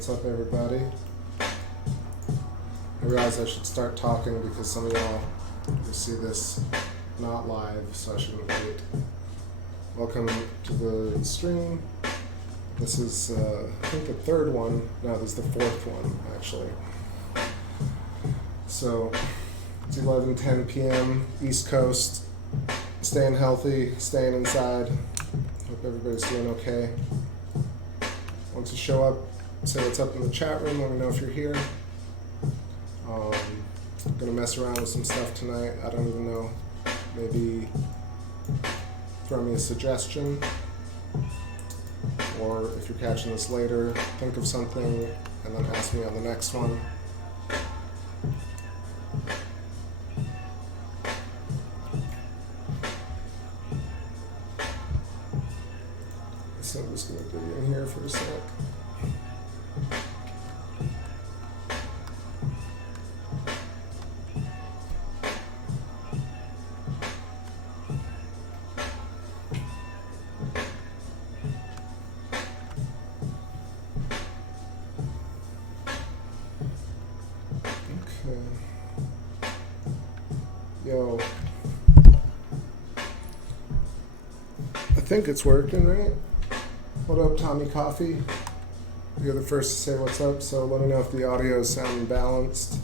What's up, everybody? I realized I should start talking because some of y'all will see this not live, so I shouldn't wait. Welcome to the stream. This is, I think, the third one. No, this is the fourth one, actually. So, it's 11:10 p.m. East Coast. Staying healthy, staying inside. Hope everybody's doing okay. Once you show up, say what's up in the chat room. Let me know if you're here. I'm gonna mess around with some stuff tonight. I don't even know. Maybe throw me a suggestion. Or if you're catching this later, think of something and then ask me on the next one. So I'm just going to dig in here for a sec. Yo, I think it's working, right? What up, Tommy Coffee? You're the first to say what's up, so let me know if the audio is sounding balanced.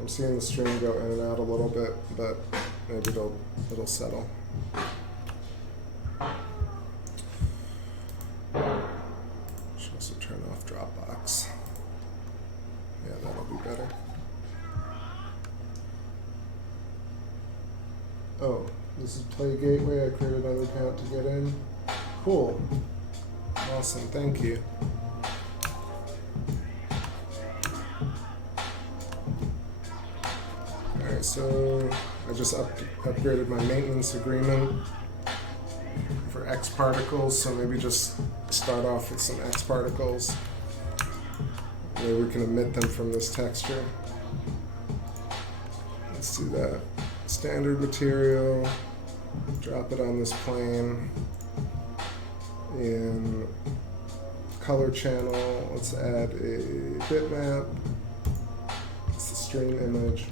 I'm seeing the stream go in and out a little bit, but maybe it'll settle. Should also turn off Dropbox. Yeah, that'll be better. Oh, this is Play Gateway. I created another account to get in. Cool. Awesome, thank you. Alright, so I just upgraded my maintenance agreement for X particles, so maybe just start off with some X particles. Maybe we can emit them from this texture. Let's do that. Standard material, drop it on this plane. In color channel, let's add a bitmap. It's the stream image.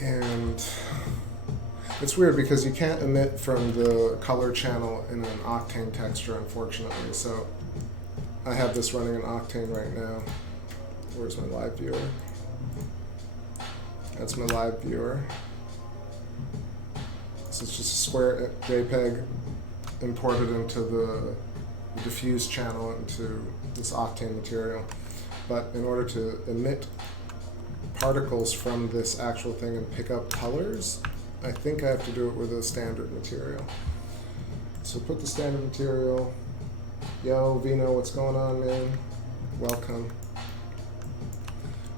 And it's weird because you can't emit from the color channel in an Octane texture, unfortunately. So I have this running in Octane right now. Where's my live viewer? That's my live viewer. So it's just a square JPEG imported into the diffuse channel into this Octane material. But in order to emit particles from this actual thing and pick up colors, I think I have to do it with a standard material. So put the standard material. Yo, Vino, what's going on, man? Welcome.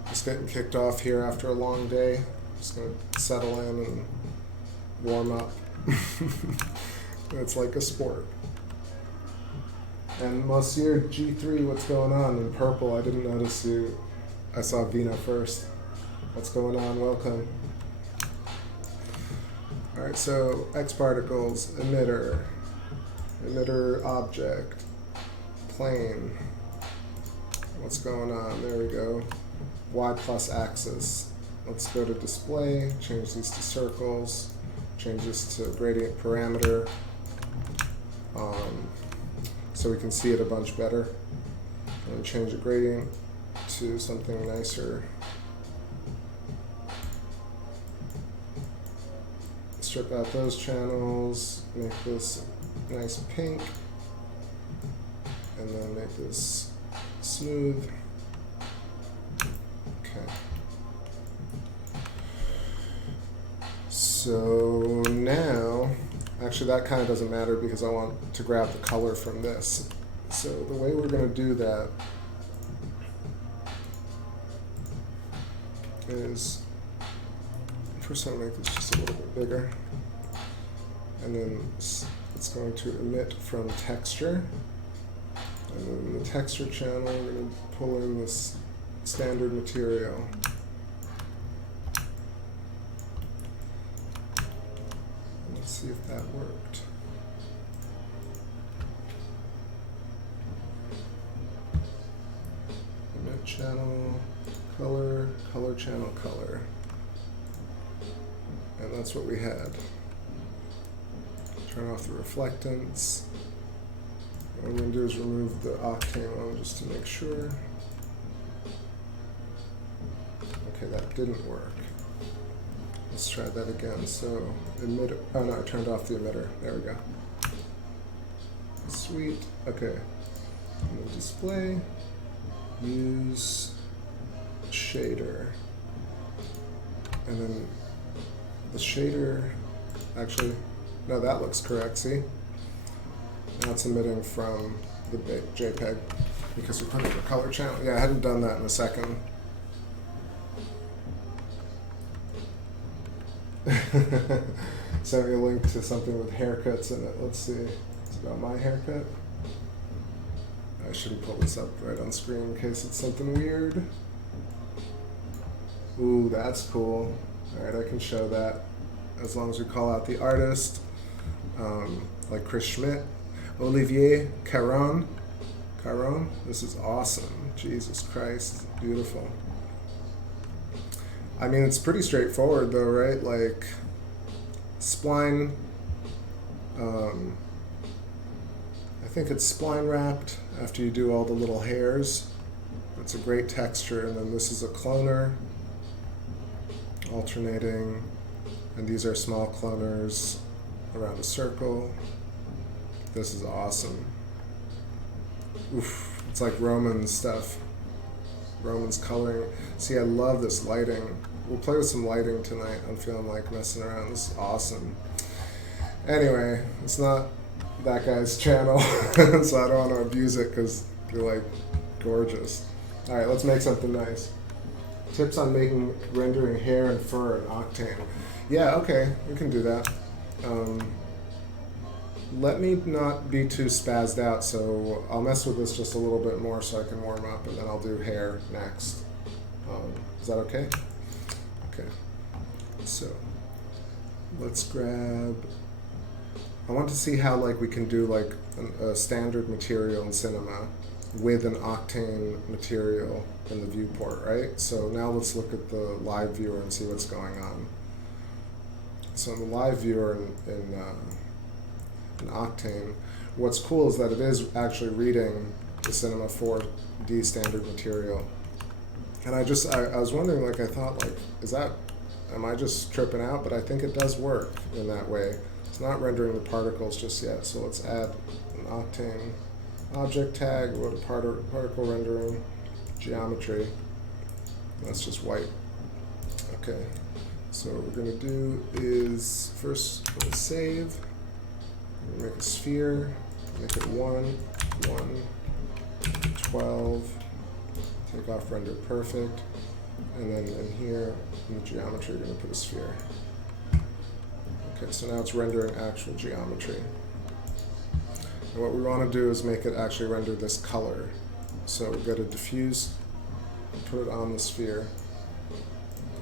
Just getting kicked off here after a long day. Just gonna settle in and warm up. It's like a sport. And Monsieur G3, what's going on? In purple, I didn't notice you. I saw Vino first. What's going on? Welcome. Alright, so X particles, emitter, emitter object, plane. What's going on? There we go. Y plus axis. Let's go to display, change these to circles, change this to gradient parameter, so we can see it a bunch better. And change the gradient to something nicer. Strip out those channels, make this nice pink, and then make this smooth. Okay. So now, actually that kind of doesn't matter because I want to grab the color from this. So the way we're going to do that is, first I'm going to make this just a little bit bigger. And then it's going to emit from texture. And then in the texture channel, we're going to pull in this standard material. Let's see if that worked. Emit channel, color, color channel, color. And that's what we had. Turn off the reflectance. What I'm going to do is remove the octane one just to make sure. Okay, that didn't work. Let's try that again. So, emitter. Oh no, I turned off the emitter. There we go. Sweet. Okay. And then display. Use shader. And then the shader. Actually, no, that looks correct. See? Now it's emitting from the JPEG because we put it in the color channel. Yeah, I hadn't done that in a second. Sent me a link to something with haircuts in it. Let's see. It's about my haircut. I shouldn't pull this up right on screen in case it's something weird. Ooh, that's cool. Alright, I can show that as long as we call out the artist. Like Chris Schmidt. Olivier Caron. Caron? This is awesome. Jesus Christ. Beautiful. I mean, it's pretty straightforward though, right? Like, spline, I think it's spline wrapped after you do all the little hairs. It's a great texture, and then this is a cloner, alternating, and these are small cloners around a circle. This is awesome. Oof, it's like Roman stuff. Roman's coloring. See, I love this lighting. We'll play with some lighting tonight. I'm feeling like messing around. This is awesome. Anyway, it's not that guy's channel, so I don't want to abuse it because they're like gorgeous. All right, let's make something nice. Tips on rendering hair and fur in Octane. Yeah, okay, we can do that. Let me not be too spazzed out, so I'll mess with this just a little bit more so I can warm up, and then I'll do hair next. Is that okay? Okay. So let's grab. I want to see how like we can do like a standard material in Cinema with an Octane material in the viewport, right? So now let's look at the live viewer and see what's going on. So in the live viewer in Octane, what's cool is that it is actually reading the Cinema 4D standard material. And I was wondering, like, I thought, like, am I just tripping out? But I think it does work in that way. It's not rendering the particles just yet, so let's add an Octane object tag, go to particle rendering, geometry. That's just white. Okay, so what we're going to do is first we'll save. Make a sphere, make it 1, 1, 12, take off render perfect, and then in here, in the geometry, we're going to put a sphere. Okay, so now it's rendering actual geometry. And what we want to do is make it actually render this color. So we go to diffuse, put it on the sphere,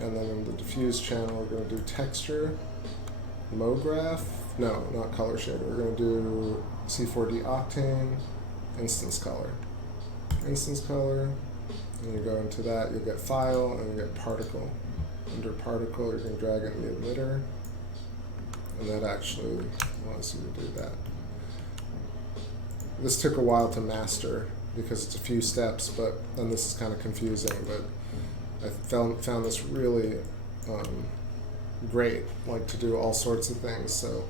and then in the diffuse channel, we're going to do texture, MoGraph. No, not color shader. We're going to do C4D Octane, instance color. Instance color, and you go into that, you'll get file, and you get particle. Under particle, you're going to drag it in the emitter, and that actually wants you to do that. This took a while to master because it's a few steps, but then this is kind of confusing, but I found this really great, like to do all sorts of things. So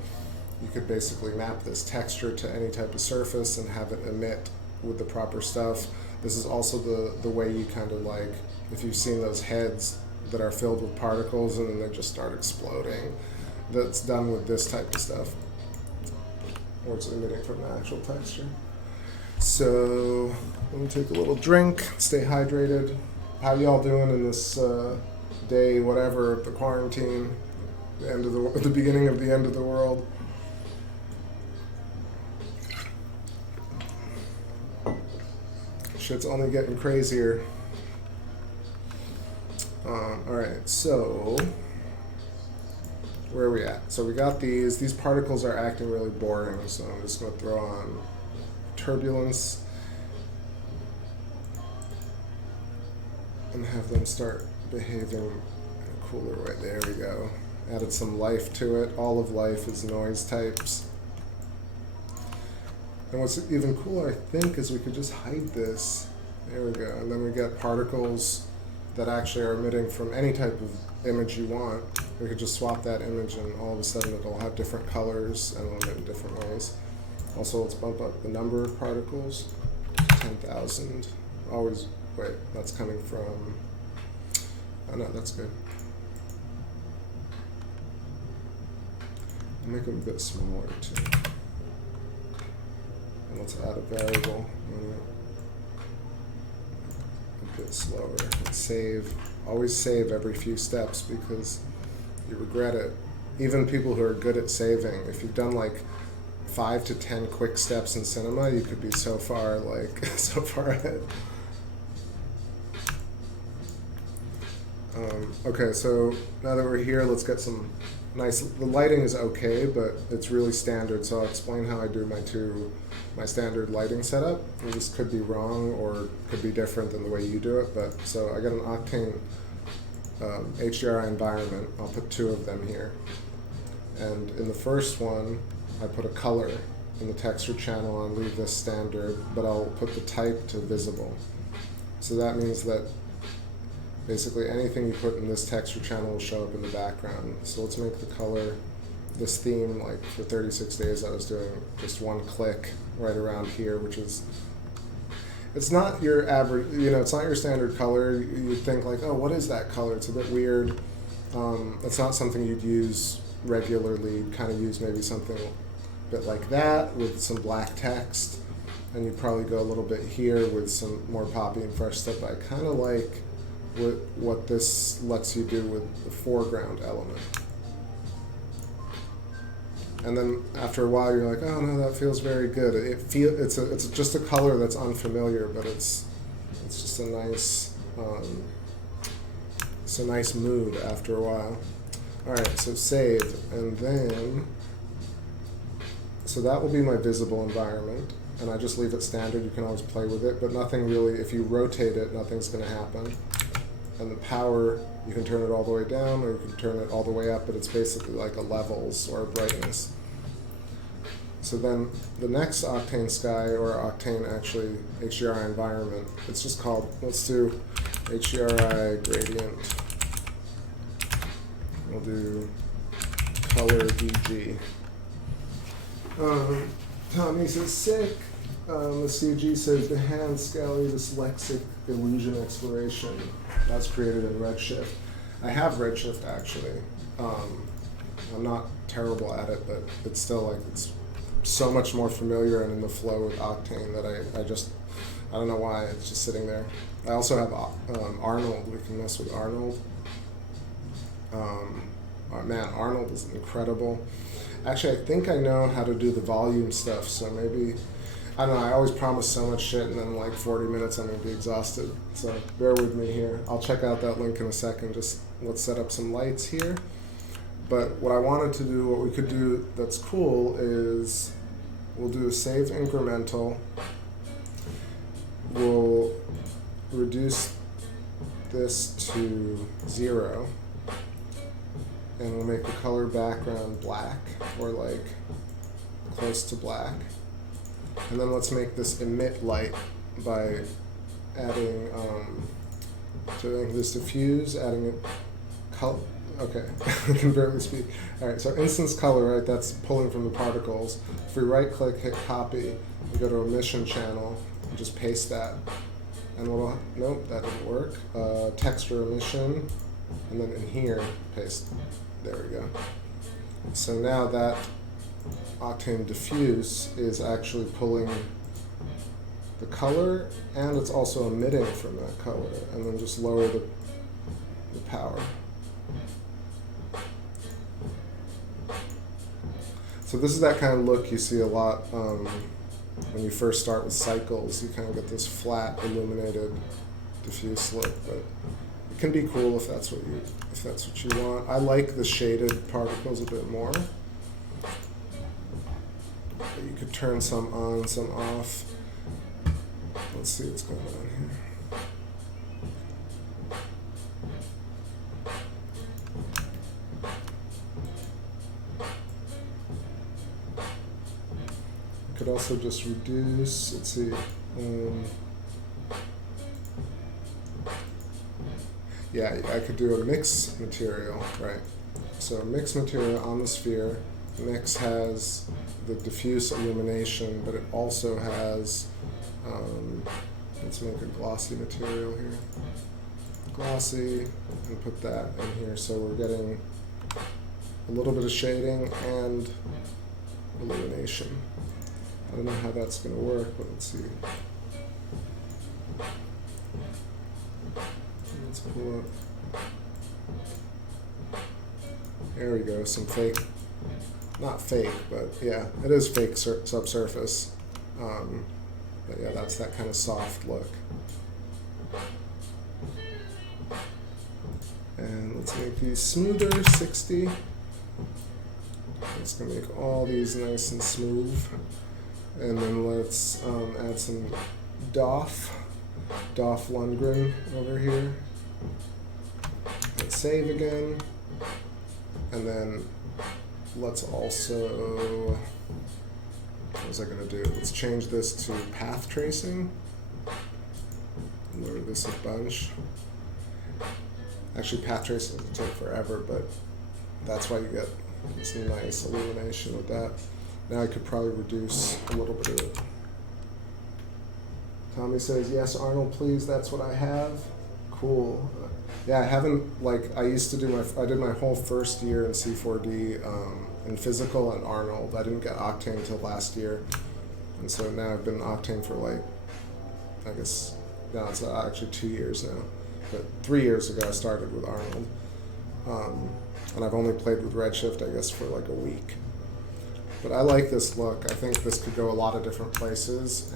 you could basically map this texture to any type of surface and have it emit with the proper stuff. This is also the way you kind of like, if you've seen those heads that are filled with particles and then they just start exploding, that's done with this type of stuff. Or it's emitting from the actual texture. So let me take a little drink, stay hydrated. How y'all doing in this day, whatever, of the quarantine, the beginning of the end of the world? Shit's only getting crazier. Alright, so where are we at? So we got these particles are acting really boring, so I'm just going to throw on turbulence and have them start behaving in a cooler way. There we go. Added some life to it. All of life is noise types. And what's even cooler, I think, is we could just hide this. There we go. And then we get particles that actually are emitting from any type of image you want. We could just swap that image and all of a sudden it'll have different colors and it'll emit in different ways. Also, let's bump up the number of particles to 10,000. Always, wait, that's coming from, oh no, that's good. Make them a bit smaller too. And let's add a variable. A bit slower. And save. Always save every few steps because you regret it. Even people who are good at saving, if you've done like 5 to 10 quick steps in cinema, you could be so far so far ahead. Okay, so now that we're here, let's get some nice. The lighting is okay, but it's really standard. So I'll explain how I do my standard lighting setup. And this could be wrong or could be different than the way you do it. But so I got an Octane HDRI environment. I'll put 2 of them here. And in the first one, I put a color in the texture channel and leave this standard, but I'll put the type to visible. So that means that basically anything you put in this texture channel will show up in the background. So let's make the color, this theme, like for 36 days I was doing just 1 click right around here, which is, it's not your average, it's not your standard color. You'd think like, oh, what is that color? It's a bit weird. It's not something you'd use regularly. You'd kind of use maybe something a bit like that with some black text. And you'd probably go a little bit here with some more poppy and fresh stuff. I kind of like what this lets you do with the foreground element. And then after a while you're like, oh no, that feels very good. It's just a color that's unfamiliar, but it's just a nice mood after a while. All right, so save, and then so that will be my visible environment, and I just leave it standard. You can always play with it, but nothing really, if you rotate it, nothing's going to happen. And the power, you can turn it all the way down or you can turn it all the way up, but it's basically like a levels or a brightness. So then the next Octane Sky, or Octane actually HDRI environment, it's just called, let's do HDRI gradient. We'll do color DG. Tommy says sick. The CG says the hand scaly dyslexic illusion exploration. That's created in Redshift. I have Redshift actually. I'm not terrible at it, but it's still like it's so much more familiar and in the flow with Octane that I don't know why it's just sitting there. I also have Arnold. We can mess with Arnold. Man, Arnold is incredible. Actually, I think I know how to do the volume stuff, so maybe, I don't know, I always promise so much shit and then like 40 minutes I'm going to be exhausted. So bear with me here. I'll check out that link in a second. Just let's set up some lights here. But what I wanted to do, what we could do that's cool is we'll do a save incremental. We'll reduce this to 0. And we'll make the color background black, or like close to black. And then let's make this emit light by adding, doing this diffuse, adding a color. Okay, I can barely speak. All right, so instance color, right, that's pulling from the particles. If we right click, hit copy, we go to emission channel, and just paste that. And nope, that didn't work. Texture emission, and then in here, paste. There we go. So now that Octane diffuse is actually pulling the color, and it's also emitting from that color, and then just lower the power. So this is that kind of look you see a lot when you first start with cycles. You kind of get this flat, illuminated, diffuse look, but you It can be cool if that's what you want. I like the shaded particles a bit more. But you could turn some on, some off. Let's see what's going on here. Could also just reduce, let's see, yeah, I could do a mix material, right? So a mix material on the sphere. Mix has the diffuse illumination, but it also has, let's make a glossy material here. Glossy, and put that in here. So we're getting a little bit of shading and illumination. I don't know how that's going to work, but let's see. Let's pull up. There we go, some fake, not fake, but yeah, it is fake subsurface. But yeah, that's that kind of soft look. And let's make these smoother, 60. It's going to make all these nice and smooth. And then let's add some Dolph Lundgren over here. Let's save again. And then let's also, what was I going to do? Let's change this to path tracing. Lower this a bunch. Actually, path tracing doesn't take forever, but that's why you get this nice illumination with that. Now I could probably reduce a little bit of it. Tommy says, yes, Arnold, please, that's what I have. Cool. Yeah, I haven't, like, I used to do I did my whole first year in C4D in physical and Arnold. I didn't get Octane until last year. And so now I've been Octane for like, I guess, no, it's actually 2 years now. But 3 years ago I started with Arnold. And I've only played with Redshift, I guess, for like a week. But I like this look. I think this could go a lot of different places,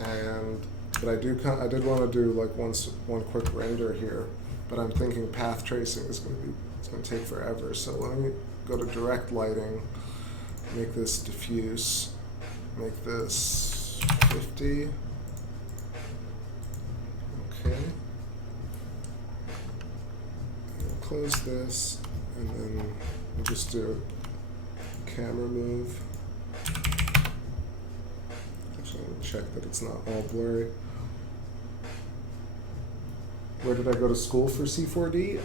but I did want to do like one quick render here. But I'm thinking path tracing is going to take forever. So let me go to direct lighting, make this diffuse, make this 50. Okay. I'll close this, and then we'll just do a camera move. Actually, I'm going to check that it's not all blurry. Where did I go to school for C4D?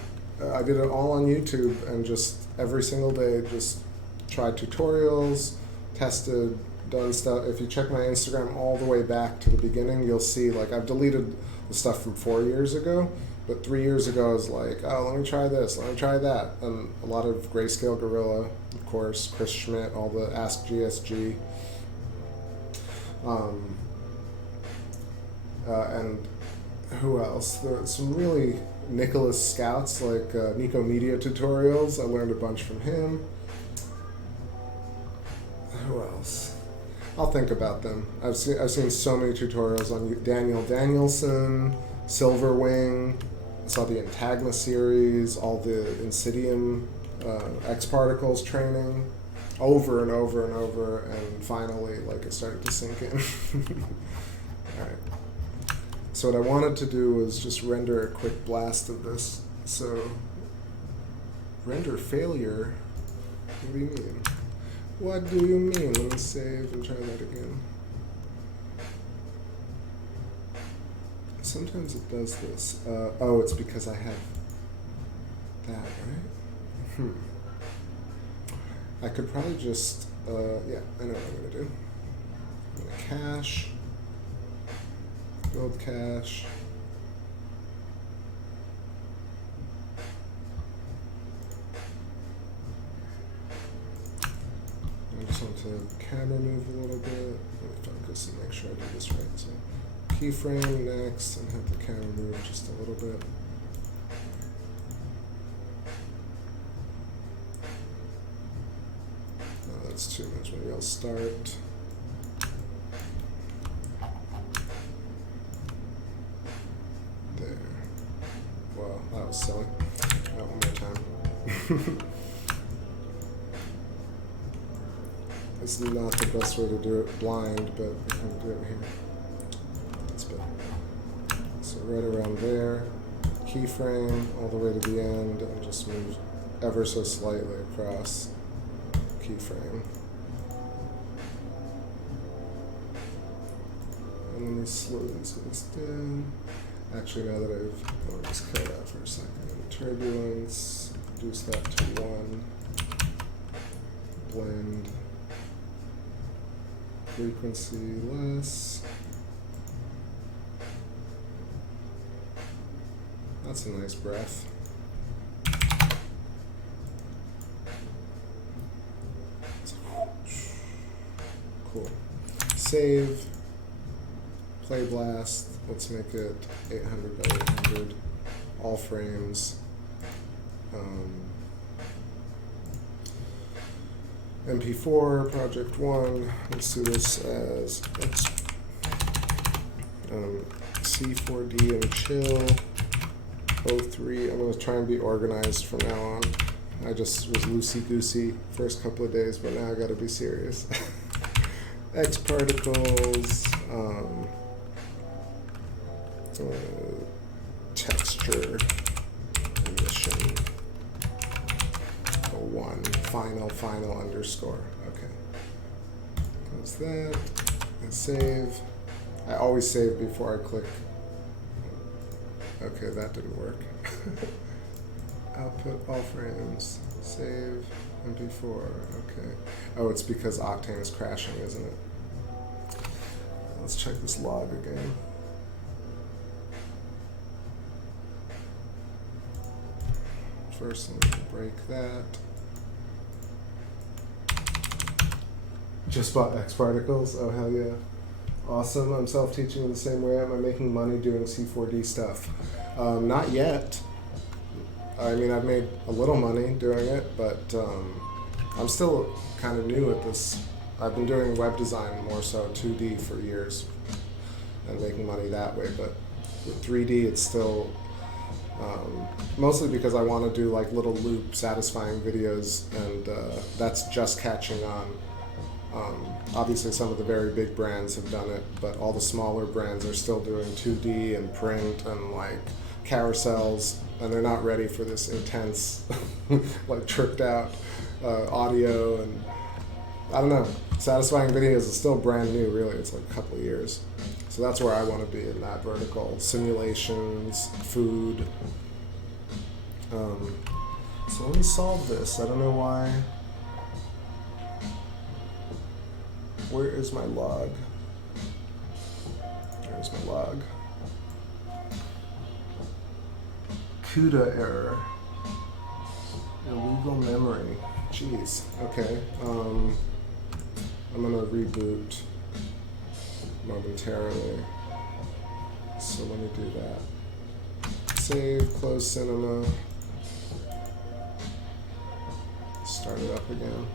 I did it all on YouTube, and just every single day just tried tutorials, tested, done stuff. If you check my Instagram all the way back to the beginning, you'll see, like, I've deleted the stuff from 4 years ago, but 3 years ago I was like, oh, let me try this, let me try that. And a lot of Grayscale Gorilla, of course, Chris Schmidt, all the Ask GSG. And who else? There's some really Nicholas Scouts, like Nico Media tutorials. I learned a bunch from him. Who else? I'll think about them. I've seen so many tutorials on Daniel Danielson, Silverwing. I saw the Intagma series, all the Insidium X Particles training, over and over and over, and finally, like, it started to sink in. All right. So what I wanted to do was just render a quick blast of this. So, render failure? What do you mean? What do you mean? Let me save and try that again. Sometimes it does this. Oh, it's because I have that, right? I could probably just, yeah, I know what I'm going to do. I'm going to cache. Build cache. I just want to camera move a little bit. Let me focus and make sure I do this right. So keyframe next, and have the camera move just a little bit. No, that's too much. Maybe I'll start. There. Wow, that was silly. is not the best way to do it blind, but we can do it here. That's better. So right around there, keyframe all the way to the end, and just move ever so slightly across keyframe. And then we slowly slow this down. Actually, now that I'll just cut that for a second. Turbulence, reduce that to 1. Blend. Frequency less. That's a nice breath. Cool. Save. Play blast. Let's make it 800 by 800. All frames. MP4 project 1. Let's do this as C4D and chill. 03. I'm going to try and be organized from now on. I just was loosey-goosey first couple of days, but now I got to be serious. X particles, texture, emission, 1, final underscore. Okay. Close that and save. I always save before I click. Okay, that didn't work. Output all frames. Save. MP4. Okay. Oh, it's because Octane is crashing, isn't it? Let's check this log again. First, let me break that. Just bought X particles. Oh, hell yeah. Awesome. I'm self-teaching in the same way. Am I making money doing C4D stuff? Not yet. I mean, I've made a little money doing it, but I'm still kind of new at this. I've been doing web design more so 2D for years and making money that way, but with 3D it's still mostly because I want to do like little loop satisfying videos, and that's just catching on. Obviously some of the very big brands have done it, but all the smaller brands are still doing 2D and print and like carousels, and they're not ready for this intense like tricked out audio, and I don't know, satisfying videos is still brand new really. It's like a couple of years, so that's where I want to be in that vertical. Simulations, food. So let me solve this. I don't know why. Where is my log? There's my log. CUDA error. Illegal memory. Jeez. Okay. I'm gonna reboot momentarily. So let me do that. Save, close cinema. Start it up again.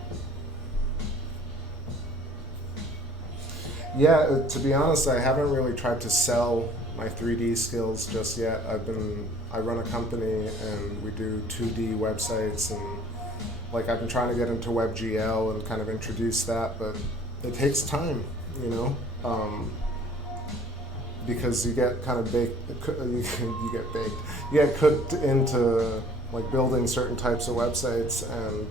Yeah, to be honest, I haven't really tried to sell my 3D skills just yet. I run a company and we do 2D websites, and like I've been trying to get into WebGL and kind of introduce that, but it takes time, you know, because you get kind of you get cooked into like building certain types of websites, and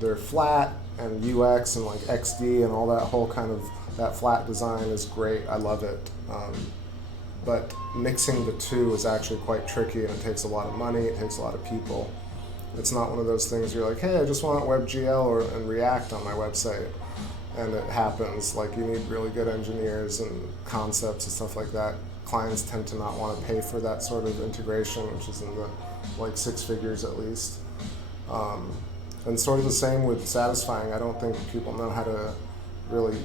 they're flat, and UX and like XD and all that whole kind of that flat design is great. I love it. But mixing the two is actually quite tricky, and it takes a lot of money, it takes a lot of people. It's not one of those things you're like, hey, I just want WebGL and React on my website, and it happens. Like, you need really good engineers and concepts and stuff like that. Clients tend to not want to pay for that sort of integration, which is in the like 6 figures at least. And sort of the same with satisfying. I don't think people know how to really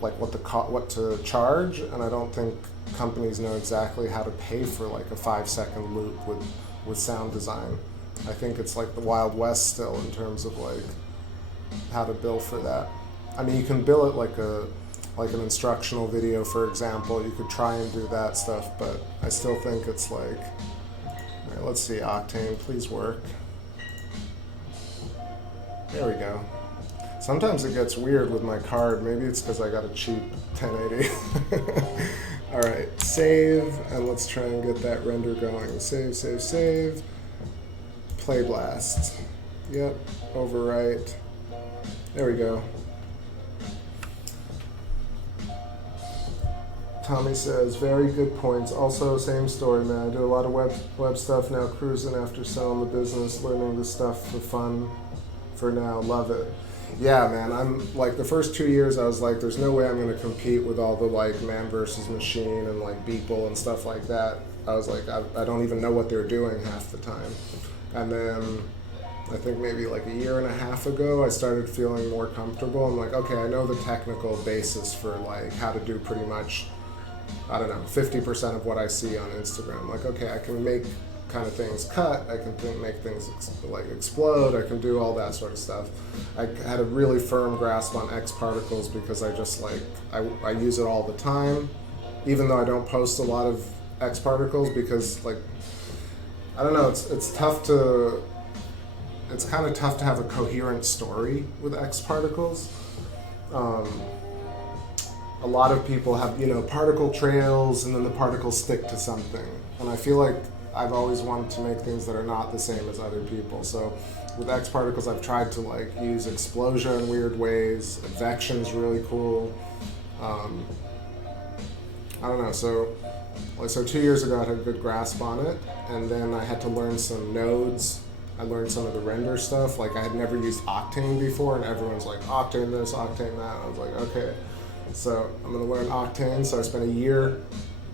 like what to charge, and I don't think companies know exactly how to pay for like a 5-second loop with sound design. I think it's like the Wild West still in terms of like how to bill for that. I mean, you can bill it like an instructional video, for example. You could try and do that stuff, but I still think it's like, all right, let's see, Octane, please work. There we go. Sometimes it gets weird with my card. Maybe it's because I got a cheap 1080. All right, save, and let's try and get that render going. Save, save, save. Play blast. Yep, overwrite. There we go. Tommy says, very good points. Also, same story, man. I do a lot of web stuff now, cruising after selling the business, learning the stuff for fun for now. Love it. Yeah, man, I'm like the first 2 years I was like, there's no way I'm going to compete with all the like man versus machine and like Beeple and stuff like that. I was like, I don't even know what they're doing half the time. And then I think maybe like a year and a half ago, I started feeling more comfortable. I'm like, okay, I know the technical basis for like how to do pretty much, I don't know, 50% of what I see on Instagram. Like, okay, I can make kind of things cut, I can make things like explode, I can do all that sort of stuff. I had a really firm grasp on X particles because I just like, I use it all the time, even though I don't post a lot of X particles because like, I don't know, it's tough to, it's kind of tough to have a coherent story with X particles. A lot of people have, you know, particle trails and then the particles stick to something. And I feel like I've always wanted to make things that are not the same as other people. So with X particles, I've tried to like use explosion in weird ways. Advection's really cool. I don't know. So 2 years ago, I had a good grasp on it, and then I had to learn some nodes. I learned some of the render stuff. Like I had never used Octane before, and everyone's like Octane this, Octane that. I was like, okay. So I'm gonna learn Octane. So I spent a year,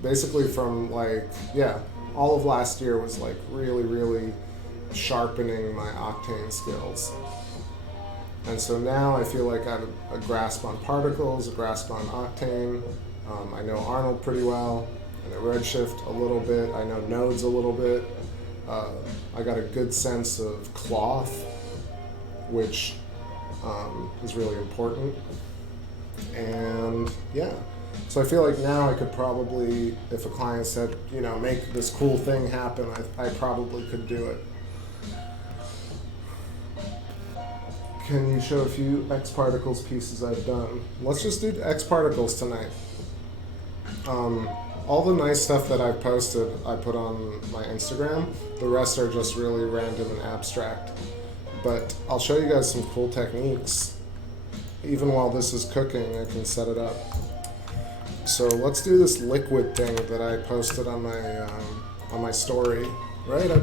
basically from like, yeah, all of last year was like really, really sharpening my Octane skills. And so now I feel like I have a grasp on particles, a grasp on Octane. I know Arnold pretty well. I know Redshift a little bit. I know nodes a little bit. I got a good sense of cloth, which is really important. And yeah, so I feel like now I could probably, if a client said, you know, make this cool thing happen, I probably could do it. Can you show a few X particles pieces I've done? Let's just do X particles tonight. All the nice stuff that I've posted, I put on my Instagram. The rest are just really random and abstract. But I'll show you guys some cool techniques. Even while this is cooking, I can set it up. So let's do this liquid thing that I posted on my story, right? I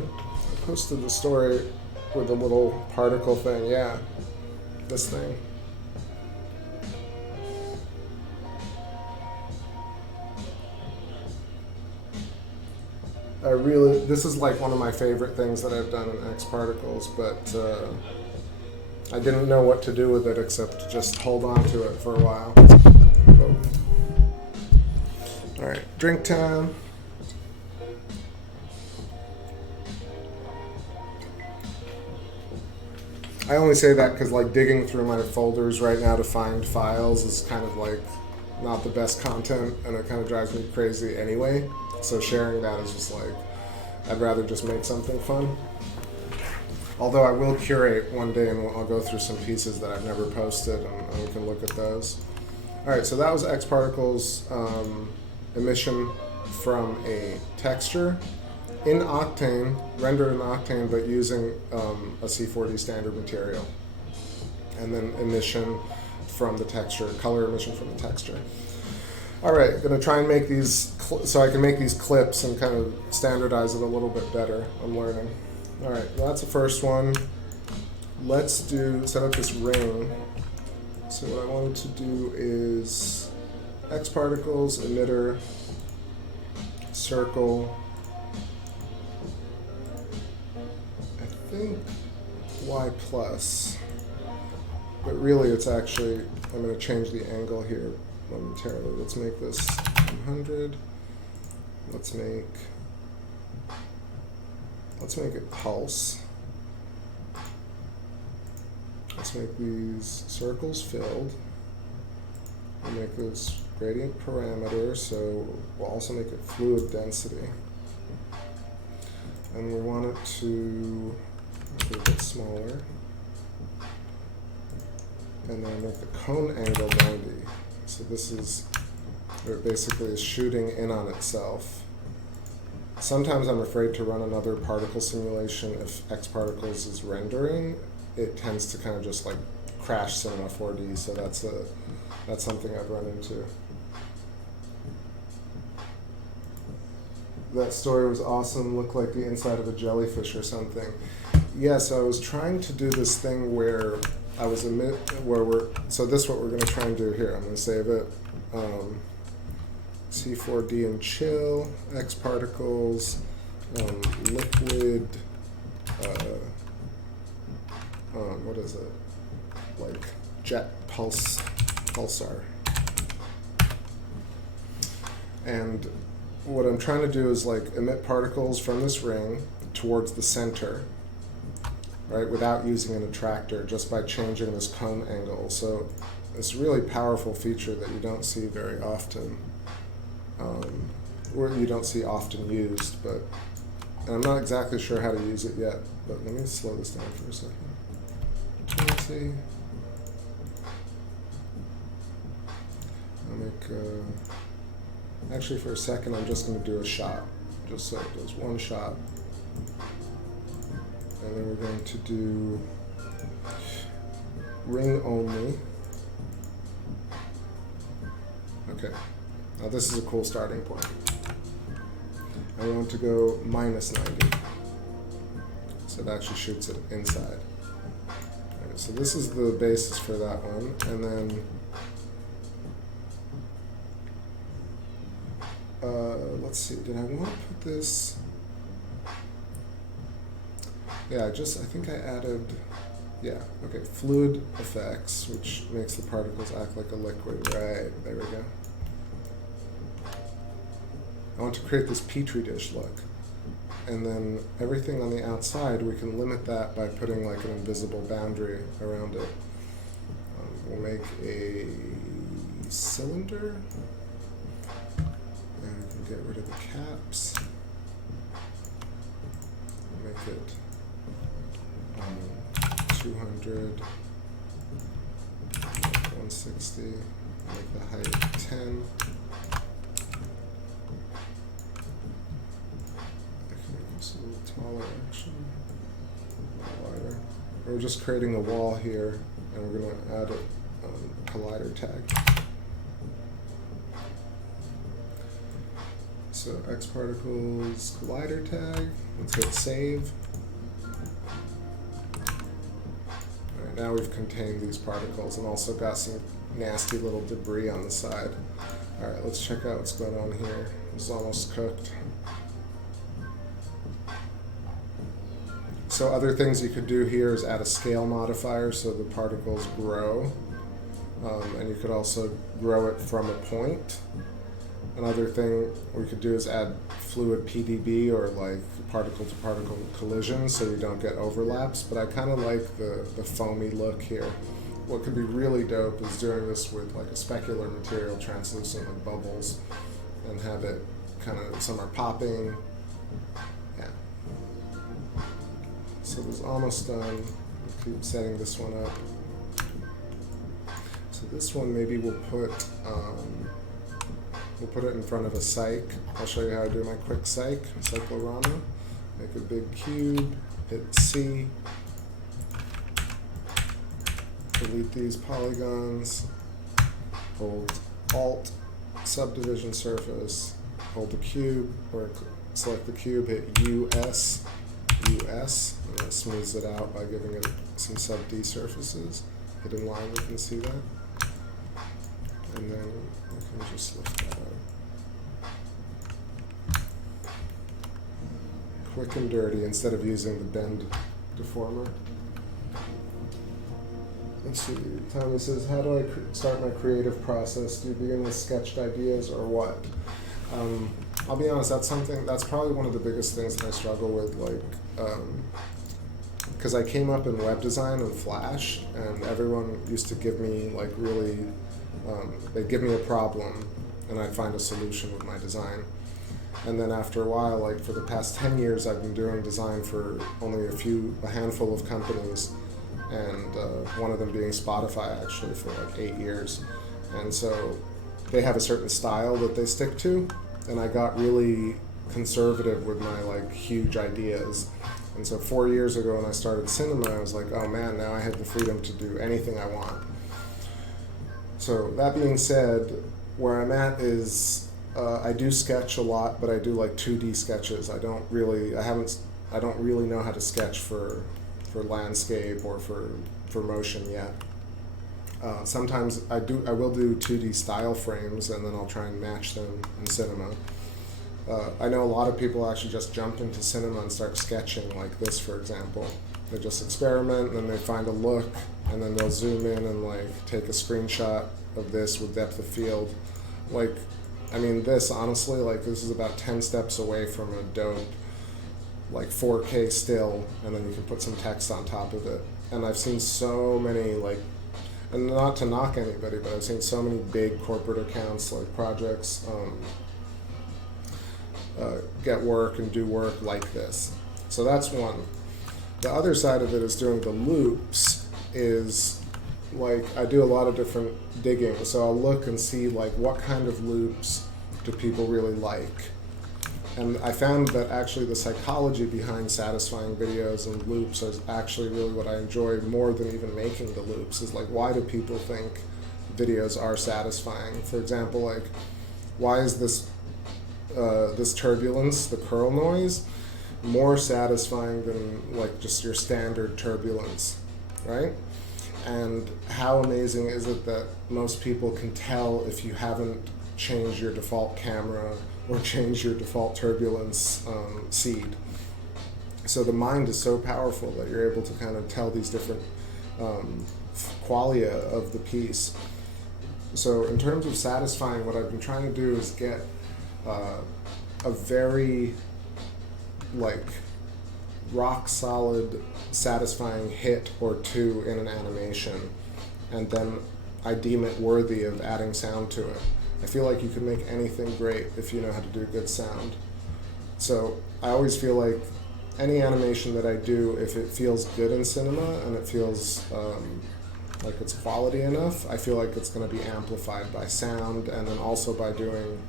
posted the story with the little particle thing, yeah, this thing. This is like one of my favorite things that I've done in X particles, but I didn't know what to do with it except just hold on to it for a while. Oh. All right, drink time. I only say that because like digging through my folders right now to find files is kind of like not the best content, and it kind of drives me crazy anyway. So sharing that is just like, I'd rather just make something fun. Although I will curate one day and I'll go through some pieces that I've never posted and we can look at those. All right, so that was X particles emission from a texture in Octane, rendered in Octane, but using a C4D standard material. And then emission from the texture, color emission from the texture. All right, gonna try and make these, so I can make these clips and kind of standardize it a little bit better. I'm learning. All right, well, that's the first one. Let's set up this ring. So what I wanted to do is X particles, emitter, circle, I think Y plus, but really it's actually, I'm gonna change the angle here momentarily. Let's make this 100. Let's make it pulse. Let's make these circles filled. We'll make this gradient parameter, so we'll also make it fluid density. And we want it to be a bit smaller. and then make the cone angle 90. So this is, it basically is shooting in on itself. Sometimes I'm afraid to run another particle simulation if X particles is rendering. It tends to kind of just like crash Cinema 4D, so that's something I'd run into. That story was awesome, looked like the inside of a jellyfish or something. Yeah, so I was trying to do this thing where I was so this is what we're going to try and do here. I'm going to save it. C4D and chill, X particles, liquid, what is it? Like jet pulsar. And what I'm trying to do is like emit particles from this ring towards the center, right, without using an attractor, just by changing this cone angle. So it's a really powerful feature that you don't see very often, or you don't see often used, but and I'm not exactly sure how to use it yet, but let me slow this down for a second. 20. I'll make, actually for a second I'm just going to do a shot, just so it does one shot. And then we're going to do ring only. Okay, now this is a cool starting point. I want to go minus 90. So it actually shoots it inside. Right, so this is the basis for that one. And then let's see, did I want to put this? Yeah, I think I added, yeah, okay, fluid effects, which makes the particles act like a liquid. Right, there we go. I want to create this petri dish look. And then everything on the outside, we can limit that by putting like an invisible boundary around it. We'll make a cylinder. And we can get rid of the caps. Make it 200, 160, make the height 10. I can make this a little taller actually, a little wider. We're just creating a wall here, and we're going to add a collider tag. So X particles collider tag, let's hit save. Alright, now we've contained these particles and also got some nasty little debris on the side. Alright, let's check out what's going on here. It's almost cooked. So other things you could do here is add a scale modifier so the particles grow. And you could also grow it from a point. Another thing we could do is add fluid PDB or like particle-to-particle collision so you don't get overlaps, but I kind of like the foamy look here. What could be really dope is doing this with like a specular material, translucent like bubbles, and have it kind of, some are popping. Yeah. So this is almost done. Keep setting this one up. So this one maybe we'll put it in front of a cyc. I'll show you how to do my quick cyclorama. Make a big cube, hit C, delete these polygons, hold Alt, subdivision surface, hold the cube, or select the cube, hit US, and that smooths it out by giving it some sub D surfaces. Hit inline, you can see that. And then we can just lift that up. Quick and dirty instead of using the bend deformer. Let's see, Tommy says, how do I start my creative process? Do you begin with sketched ideas or what? I'll be honest, that's probably one of the biggest things that I struggle with, like, because I came up in web design and Flash, and everyone used to give me, like, really, they'd give me a problem, and I'd find a solution with my design. And then after a while, like for the past 10 years, I've been doing design for only a handful of companies. and one of them being Spotify actually for like 8 years. And so they have a certain style that they stick to, and I got really conservative with my like huge ideas. And so 4 years ago when I started cinema, I was like, oh man, now I have the freedom to do anything I want. So that being said, where I'm at is I do sketch a lot, but I do like 2D sketches. I don't really know how to sketch for landscape or for motion yet. Sometimes I will do 2D style frames, and then I'll try and match them in cinema. I know a lot of people actually just jump into cinema and start sketching like this, for example. They just experiment, and then they find a look, and then they'll zoom in and like take a screenshot of this with depth of field. Like, I mean, this honestly, like this is about 10 steps away from a dope, like 4K still, and then you can put some text on top of it. And I've seen so many like, and not to knock anybody, but I've seen so many big corporate accounts, like projects, get work and do work like this. So that's one. The other side of it is doing the loops. Is like I do a lot of different digging, so I'll look and see like what kind of loops do people really like. And I found that actually the psychology behind satisfying videos and loops is actually really what I enjoy more than even making the loops, is like, why do people think videos are satisfying? For example, like, why is this turbulence, the curl noise, more satisfying than like just your standard turbulence, right? And how amazing is it that most people can tell if you haven't changed your default camera or changed your default turbulence seed. So the mind is so powerful that you're able to kind of tell these different qualia of the piece. So in terms of satisfying, what I've been trying to do is get a very like rock solid satisfying hit or two in an animation, and then I deem it worthy of adding sound to it. I feel like you can make anything great if you know how to do good sound. So I always feel like any animation that I do, if it feels good in cinema and it feels like it's quality enough, I feel like it's going to be amplified by sound, and then also by doing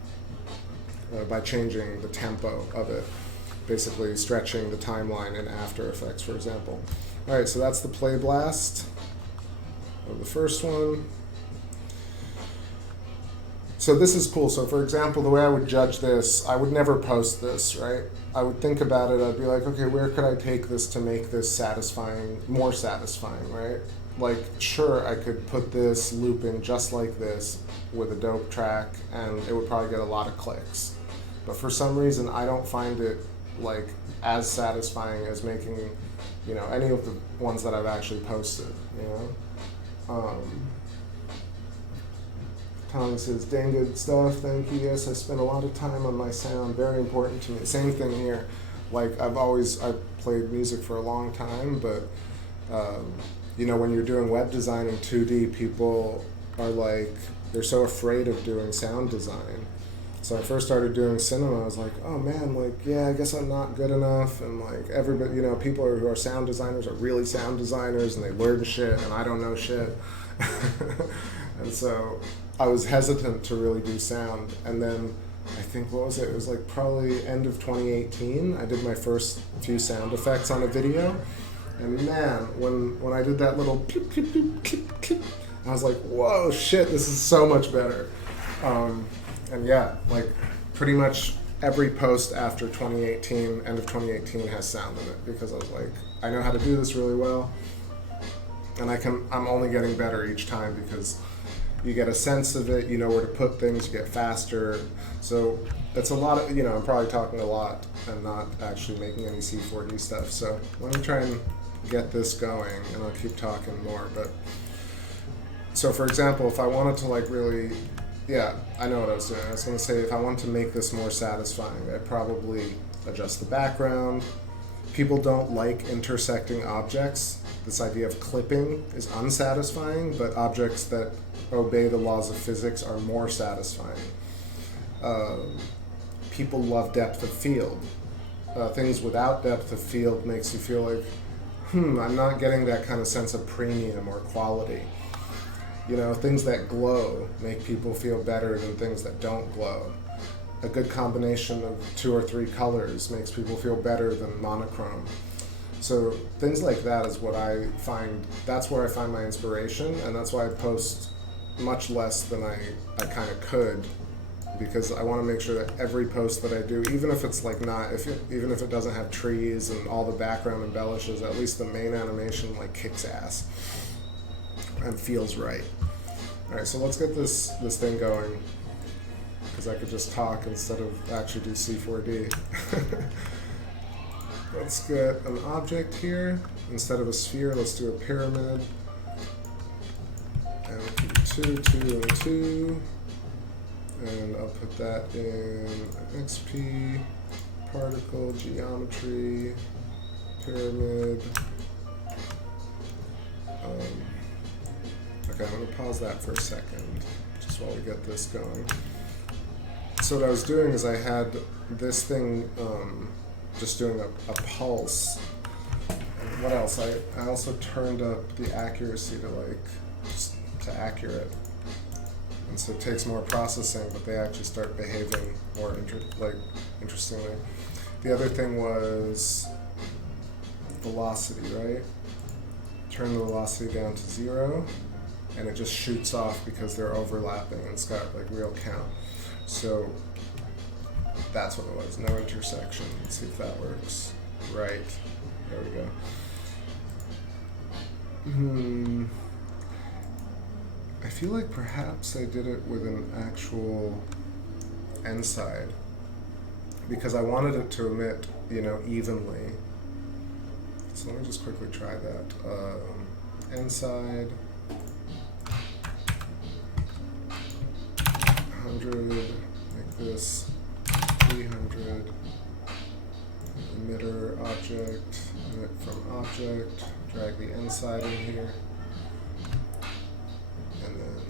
by changing the tempo of it, basically stretching the timeline in After Effects, for example. All right, so that's the play blast of the first one. So this is cool. So for example, the way I would judge this, I would never post this, right? I would think about it. I'd be like, okay, where could I take this to make this satisfying, more satisfying, right? Like, sure, I could put this loop in just like this with a dope track, and it would probably get a lot of clicks. But for some reason, I don't find it like as satisfying as making, you know, any of the ones that I've actually posted, you know? Tommy says, dang good stuff, thank you. Yes, I spent a lot of time on my sound, very important to me. Same thing here. Like, I've played music for a long time, but, you know, when you're doing web design in 2D, people are like, they're so afraid of doing sound design. So I first started doing cinema, I was like, oh man, like, yeah, I guess I'm not good enough, and like, everybody, you know, people who are sound designers are really sound designers, and they learn shit, and I don't know shit. And so I was hesitant to really do sound, and then I think, what was it? It was like probably end of 2018, I did my first few sound effects on a video, and man, when I did that little clip, clip, clip, clip, clip, I was like, whoa, shit, this is so much better. And yeah, like pretty much every post after 2018, end of 2018, has sound in it, because I was like, I know how to do this really well, and I'm only getting better each time, because you get a sense of it, you know where to put things, you get faster. So it's a lot of, you know, I'm probably talking a lot and not actually making any C4D stuff. So let me try and get this going, and I'll keep talking more. But so for example, if I wanted to like really, yeah, I know what I was doing. I was going to say, if I want to make this more satisfying, I'd probably adjust the background. People don't like intersecting objects. This idea of clipping is unsatisfying, but objects that obey the laws of physics are more satisfying. People love depth of field. Things without depth of field makes you feel like, I'm not getting that kind of sense of premium or quality. You know, things that glow make people feel better than things that don't glow. A good combination of 2 or 3 colors makes people feel better than monochrome. So things like that is what I find, that's where I find my inspiration, and that's why I post much less than I kind of could, because I want to make sure that every post that I do, even if it's like not, even if it doesn't have trees and all the background embellishes, at least the main animation like kicks ass and feels right. All right, so let's get this thing going, because I could just talk instead of actually do C4D. Let's get an object here. Instead of a sphere, let's do a pyramid. And we'll keep 2, 2, and 2. And I'll put that in XP, particle, geometry, pyramid. Okay, I'm going to pause that for a second, just while we get this going. So what I was doing is I had this thing just doing a pulse. And what else? I also turned up the accuracy to like just to accurate. And so it takes more processing, but they actually start behaving more interestingly. The other thing was velocity, right? Turn the velocity down to 0, and it just shoots off because they're overlapping, and it's got like real count. So that's what it was, no intersection. Let's see if that works. Right, there we go. I feel like perhaps I did it with an actual end side, because I wanted it to emit, you know, evenly. So let me just quickly try that. End side, 100, like this, 300, emitter object, emit from object, drag the end side in here, and then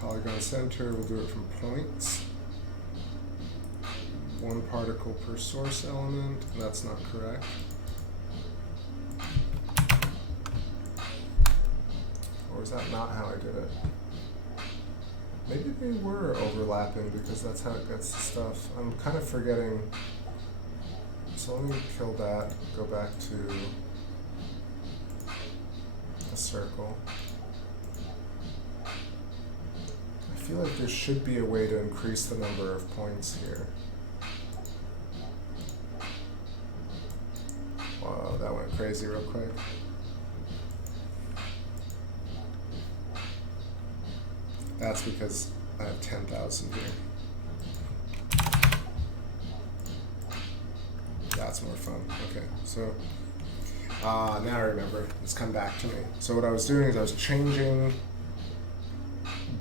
polygon center, we'll do it from points. 1 particle per source element, that's not correct. Or is that not how I did it? Maybe they were overlapping, because that's how it gets the stuff. I'm kind of forgetting. So let me kill that, go back to a circle. I feel like there should be a way to increase the number of points here. Wow, that went crazy real quick. That's because I have 10,000 here. That's more fun. Okay, so now I remember. It's come back to me. So what I was doing is I was changing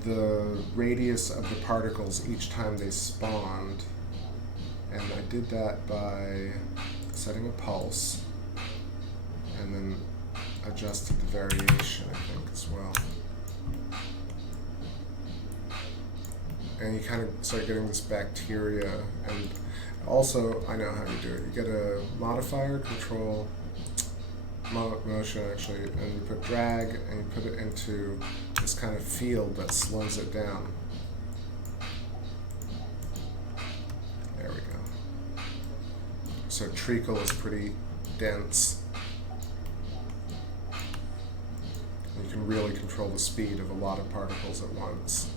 the radius of the particles each time they spawned, and I did that by setting a pulse, and then adjusted the variation, I think, as well. And you kind of start getting this bacteria, and also, I know how you do it. You get a modifier, control, motion actually, and you put drag, and you put it into this kind of field that slows it down. There we go. So treacle is pretty dense. You can really control the speed of a lot of particles at once.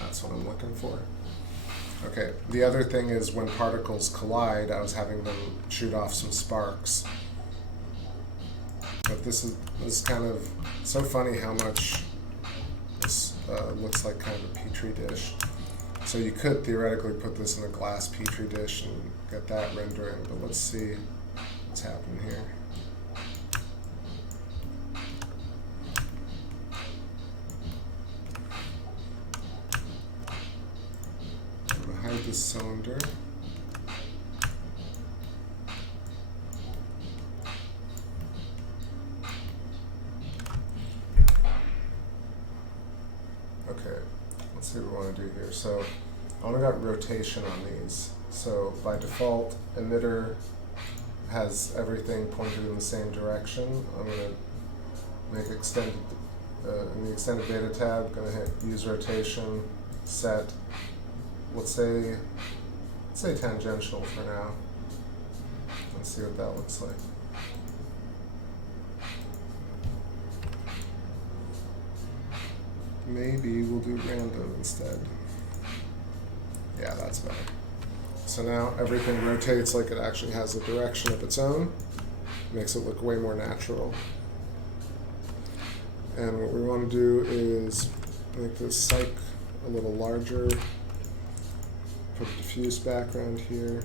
That's what I'm looking for. Okay, the other thing is when particles collide, I was having them shoot off some sparks. But this is kind of so funny how much this looks like kind of a petri dish. So you could theoretically put this in a glass petri dish and get that rendering, but let's see what's happening here. Hide this cylinder. Okay, let's see what we want to do here. So I only got rotation on these. So by default, emitter has everything pointed in the same direction. I'm going to make extended, in the extended data tab, I'm going to hit use rotation, set, let's say tangential for now. Let's see what that looks like. Maybe we'll do random instead. Yeah, that's better. So now everything rotates like it actually has a direction of its own. Makes it look way more natural. And what we want to do is make this cyc a little larger. Put a diffuse background here.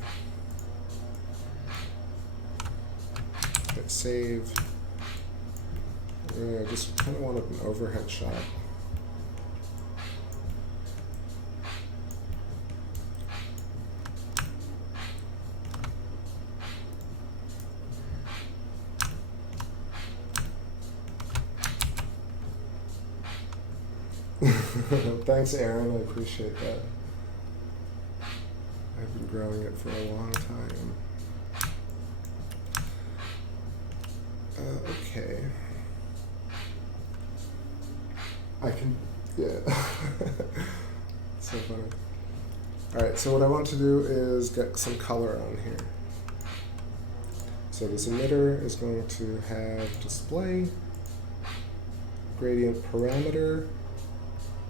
Hit save. I just kind of wanted an overhead shot. Thanks, Aaron. I appreciate that. I've been growing it for a long time. Okay. I can, yeah. So funny. All right, so what I want to do is get some color on here. So this emitter is going to have display, gradient parameter,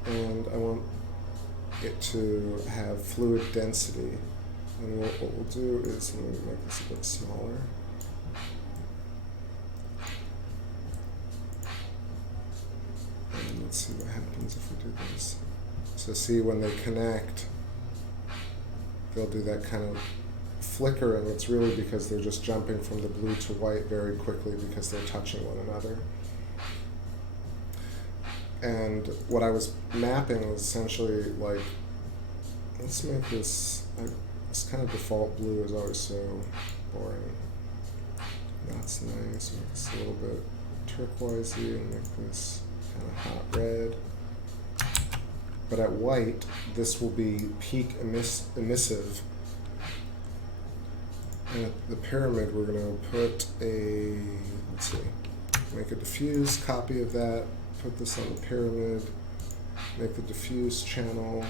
and I want it to have fluid density. And what we'll do is, let me make this a bit smaller. And let's see what happens if we do this. So see, when they connect, they'll do that kind of flickering. It's really because they're just jumping from the blue to white very quickly because they're touching one another. And what I was mapping was essentially like, let's make this, this kind of default blue is always so boring. That's nice. Make this a little bit turquoisey and make this kind of hot red. But at white, this will be peak emissive. And at the pyramid, we're going to put a, let's see, make a diffuse copy of that. Put this on the pyramid, make the diffuse channel,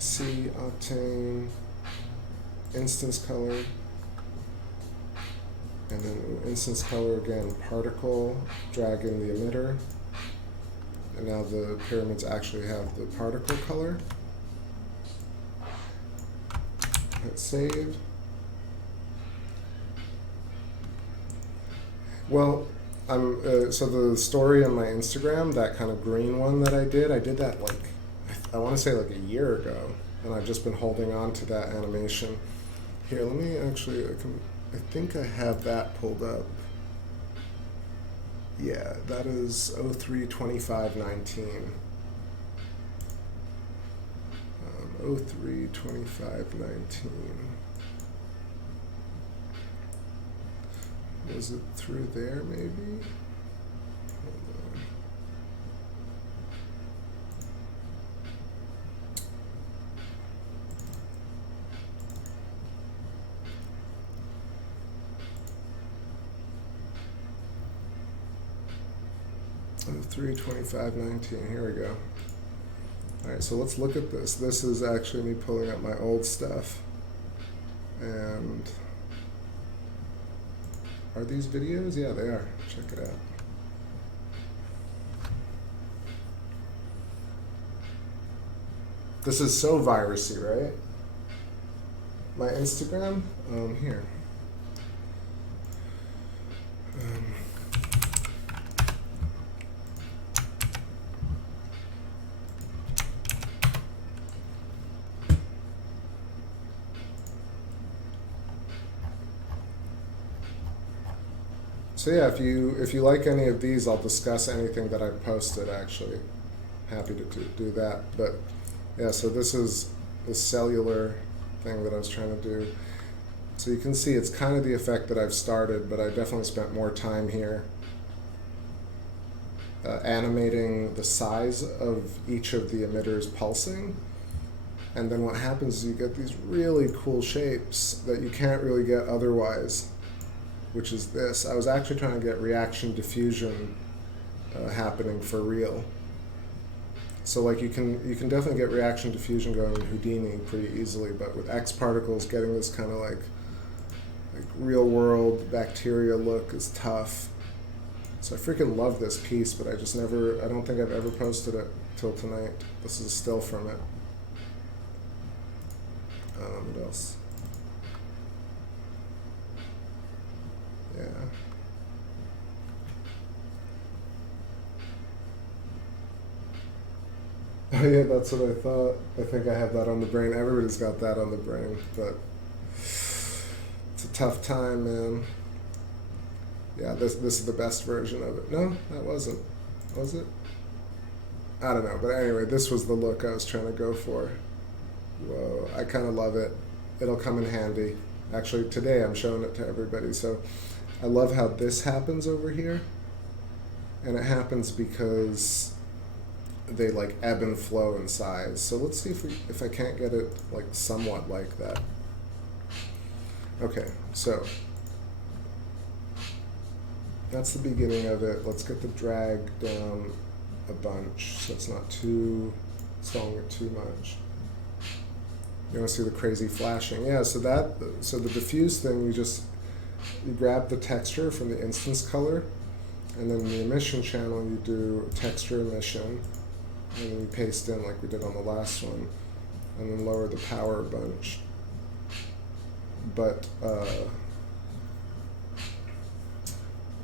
C, octane, instance color, and then instance color again, particle, drag in the emitter, and now the pyramids actually have the particle color. Hit save. Well, so the story on my Instagram, that kind of green one that I did that like, I want to say like a year ago, and I've just been holding on to that animation. Here, let me actually, I think I have that pulled up. Yeah, that is 03-25-19. 03-25-19. Was it through there, maybe? Hold on. 03-25-19, here we go. All right, so let's look at this. This is actually me pulling up my old stuff. And are these videos? Yeah, they are. Check it out. This is so virusy, right? My Instagram? Here. So yeah, if you like any of these, I'll discuss anything that I've posted, actually. Happy to do that. But yeah, so this is the cellular thing that I was trying to do. So you can see it's kind of the effect that I've started, but I definitely spent more time here animating the size of each of the emitters pulsing. And then what happens is you get these really cool shapes that you can't really get otherwise, which is this. I was actually trying to get reaction diffusion happening for real. So like you can definitely get reaction diffusion going in Houdini pretty easily, but with X particles, getting this kind of like real world bacteria look is tough. So I freaking love this piece, but I don't think I've ever posted it till tonight. This is a still from it. What else? Yeah. Oh yeah, that's what I thought. I think I have that on the brain. Everybody's got that on the brain, but it's a tough time, man. Yeah, this is the best version of it. No, that wasn't. Was it? I don't know, but anyway, this was the look I was trying to go for. Whoa, I kind of love it. It'll come in handy. Actually, today I'm showing it to everybody. So I love how this happens over here. And it happens because they like ebb and flow in size. So let's see if I can't get it like somewhat like that. Okay, so that's the beginning of it. Let's get the drag down a bunch so it's not stalling it too much. You want to see the crazy flashing? Yeah, so the diffuse thing, you grab the texture from the instance color, and then the emission channel you do texture emission, and then you paste in like we did on the last one, and then lower the power a bunch. But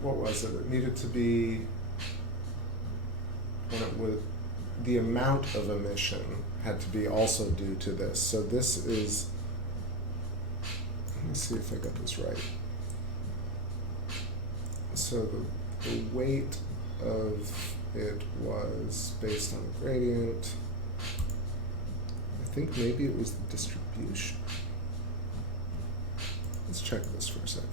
what was it? It needed to be the amount of emission had to be also due to this. So this is, let me see if I got this right. So the weight of it was based on the gradient. I think maybe it was the distribution. Let's check this for a second.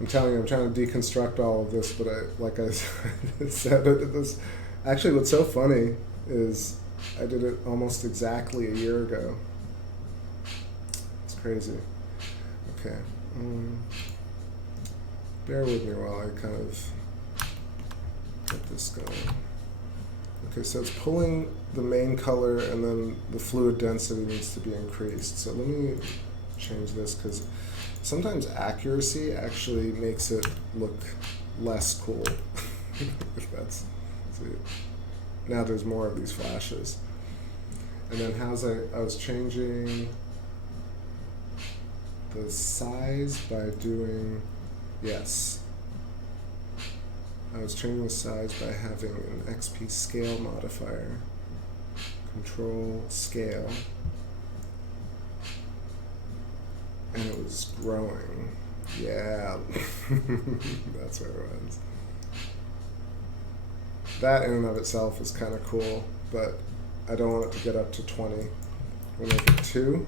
I'm telling you, I'm trying to deconstruct all of this, but like I said, this. Actually, what's so funny is I did it almost exactly a year ago. It's crazy. Okay. Bear with me while I kind of get this going. Okay, so it's pulling the main color, and then the fluid density needs to be increased. So let me change this, because sometimes accuracy actually makes it look less cool. If that's, see, now there's more of these flashes. And then I was changing the size by doing, yes. I was changing the size by having an XP scale modifier. Control scale. And it was growing. Yeah. That's where it was. That in and of itself is kind of cool, but I don't want it to get up to 20. We'll make it 2.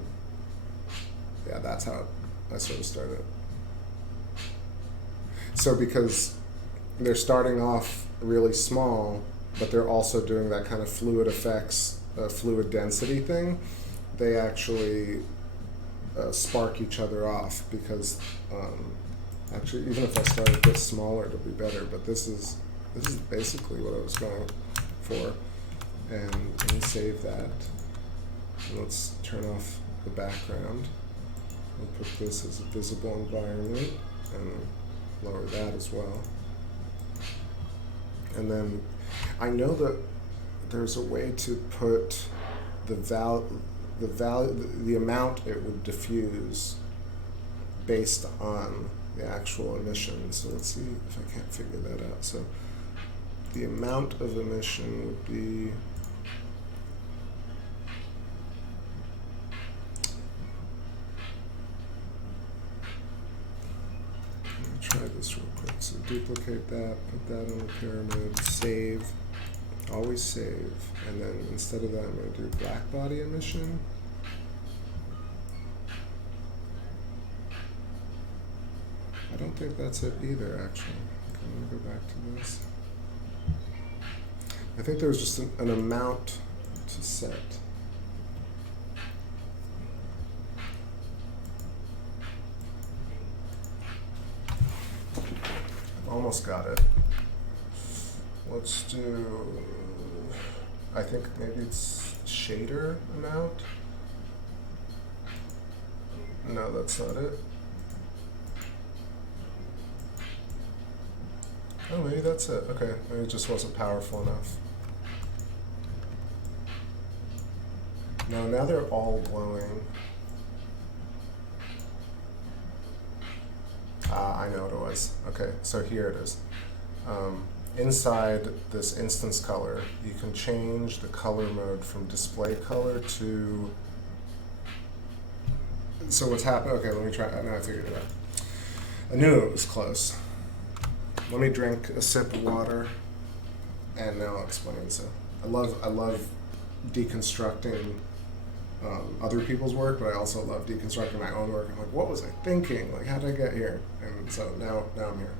Yeah, that's how I sort of started. So because they're starting off really small, but they're also doing that kind of fluid effects, fluid density thing, they actually spark each other off, because actually even if I started this smaller it'll be better, but this is basically what I was going for. And let me save that, and let's turn off the background and put this as a visible environment and lower that as well. And then I know that there's a way to put the amount it would diffuse based on the actual emission. So let's see if I can't figure that out. So the amount of emission would be, let me try this real quick. So duplicate that, put that on the pyramid, save. Always save, and then instead of that I'm going to do black body emission. I don't think that's it either, actually. Can we go back to this? I think there was just an amount to set. I've almost got it. Let's do, I think maybe it's shader amount. No, that's not it. Oh, maybe that's it. Okay, maybe it just wasn't powerful enough. No, now they're all glowing. Ah, I know what it was. Okay, so here it is. Inside this instance color, you can change the color mode from display color to... So what's happened? Okay, let me try. Now I figured it out. I knew it was close. Let me drink a sip of water, and now I'll explain. So I love deconstructing other people's work, but I also love deconstructing my own work. I'm like, what was I thinking? Like, how did I get here? And so now I'm here.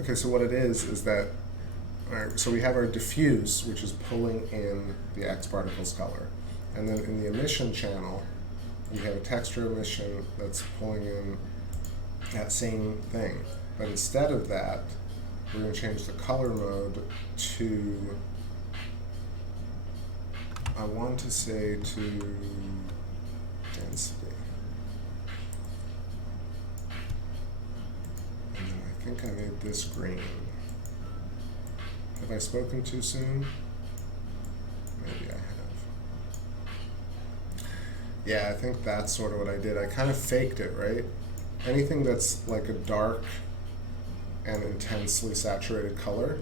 Okay, so what it is that, all right, so we have our diffuse, which is pulling in the X particles color. And then in the emission channel, we have a texture emission that's pulling in that same thing. But instead of that, we're going to change the color mode to, I want to say to density. And then I think I made this green. Have I spoken too soon? Maybe I have. Yeah, I think that's sort of what I did. I kind of faked it, right? Anything that's like a dark and intensely saturated color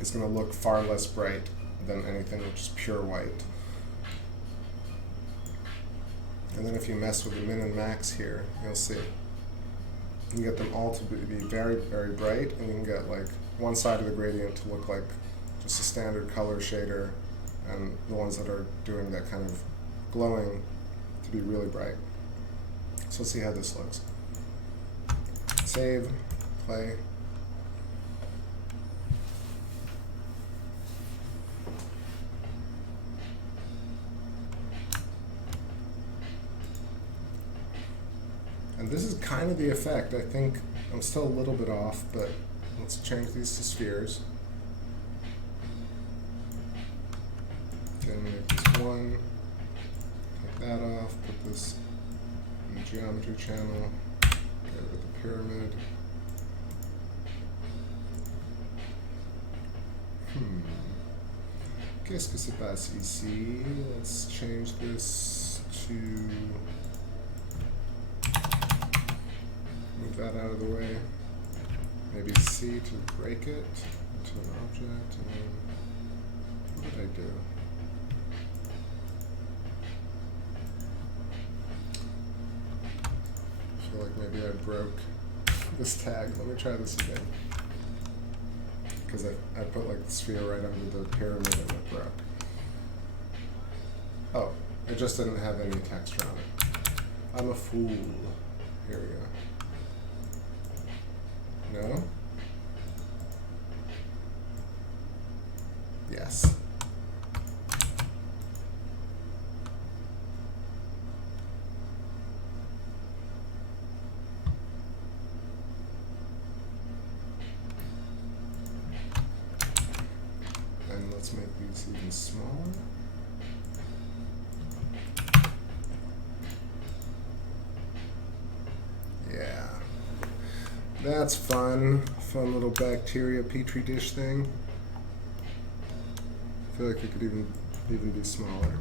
is going to look far less bright than anything which is pure white. And then if you mess with the min and max here, you'll see. You can get them all to be very, very bright, and you can get like one side of the gradient to look like just a standard color shader, and the ones that are doing that kind of glowing to be really bright. So let's see how this looks. Save, play. And this is kind of the effect. I think I'm still a little bit off, but let's change these to spheres. Then make this one, take that off, put this in the geometry channel, get rid of the pyramid. Qu'est-ce que se passe ici? Let's change this to, move that out of the way. Maybe C to break it into an object, and then, what did I do? I feel like maybe I broke this tag. Let me try this again. Because I put like the sphere right under the pyramid and it broke. Oh, it just didn't have any texture on it. I'm a fool. Here we go. No? Yes. And let's make these even smaller. Yeah. That's fun. Fun little bacteria petri dish thing. I feel like it could even be smaller.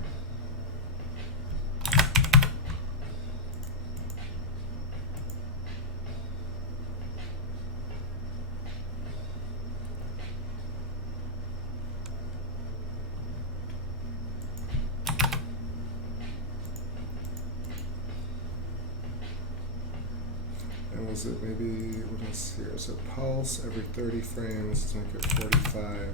And was it maybe, what else here? Is it pulse every 30 frames? Let's make it 45.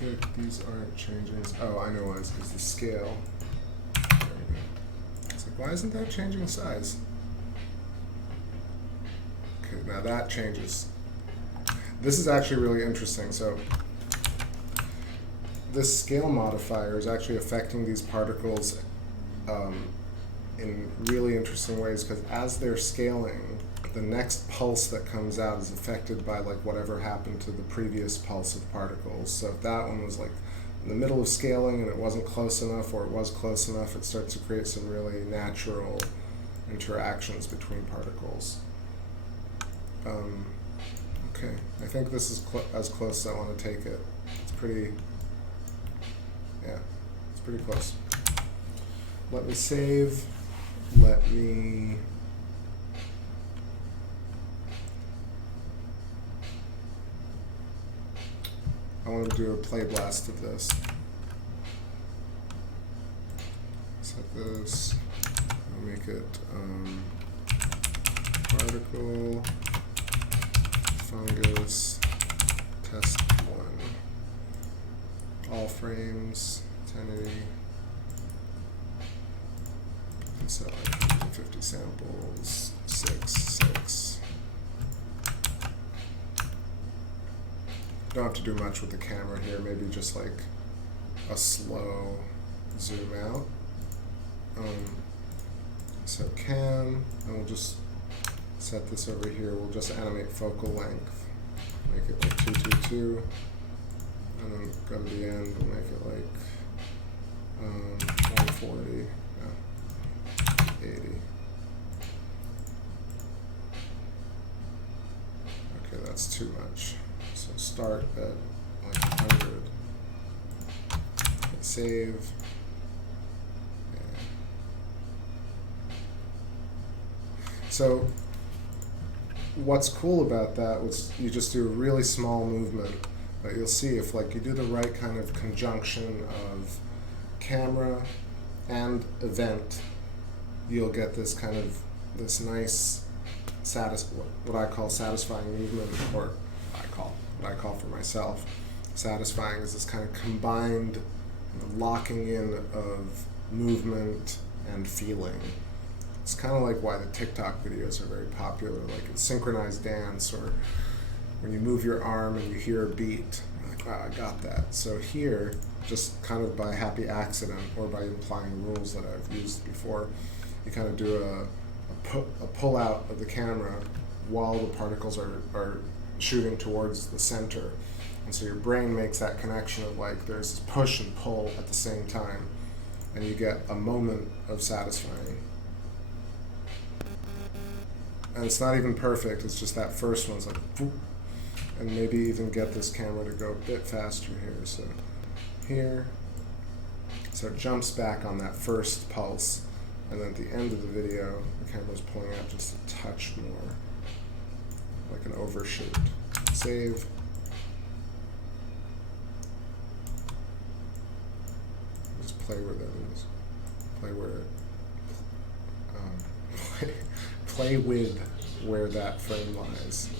tick, these aren't changing. Oh, I know why, it's because the scale. There we go. It's like, why isn't that changing size? Okay, now that changes. This is actually really interesting. So this scale modifier is actually affecting these particles in really interesting ways, because as they're scaling, the next pulse that comes out is affected by like whatever happened to the previous pulse of particles. So if that one was like in the middle of scaling and it wasn't close enough, or it was close enough, it starts to create some really natural interactions between particles. Okay, I think this is as close as I want to take it. It's pretty, yeah, it's pretty close. Let me save. Let me I want to do a play blast of this. Set this. I'll make it particle fungus test 1. All frames 1080. So like 150 samples, 6. Don't have to do much with the camera here, maybe just like a slow zoom out. So cam, and we'll just set this over here. We'll just animate focal length, make it like 222, and then go to the end, we'll make it like 140. 80. Okay, that's too much. So start at like 100. Hit save. Yeah. So what's cool about that was you just do a really small movement, but you'll see if like you do the right kind of conjunction of camera and event, you'll get this kind of, this nice, what I call satisfying movement, or what I call for myself, satisfying is this kind of combined locking in of movement and feeling. It's kind of like why the TikTok videos are very popular, like in synchronized dance, or when you move your arm and you hear a beat, you're like, wow, I got that. So here, just kind of by happy accident, or by implying rules that I've used before, you kind of do a pull out of the camera while the particles are shooting towards the center. And so your brain makes that connection of like there's this push and pull at the same time, and you get a moment of satisfying. And it's not even perfect, it's just that first one's like, whoop, and maybe even get this camera to go a bit faster here. So here, so it jumps back on that first pulse. And then at the end of the video, the camera's pulling out just a touch more, like an overshoot. Save. Just play where that is. Play where it, play with where that frame lies.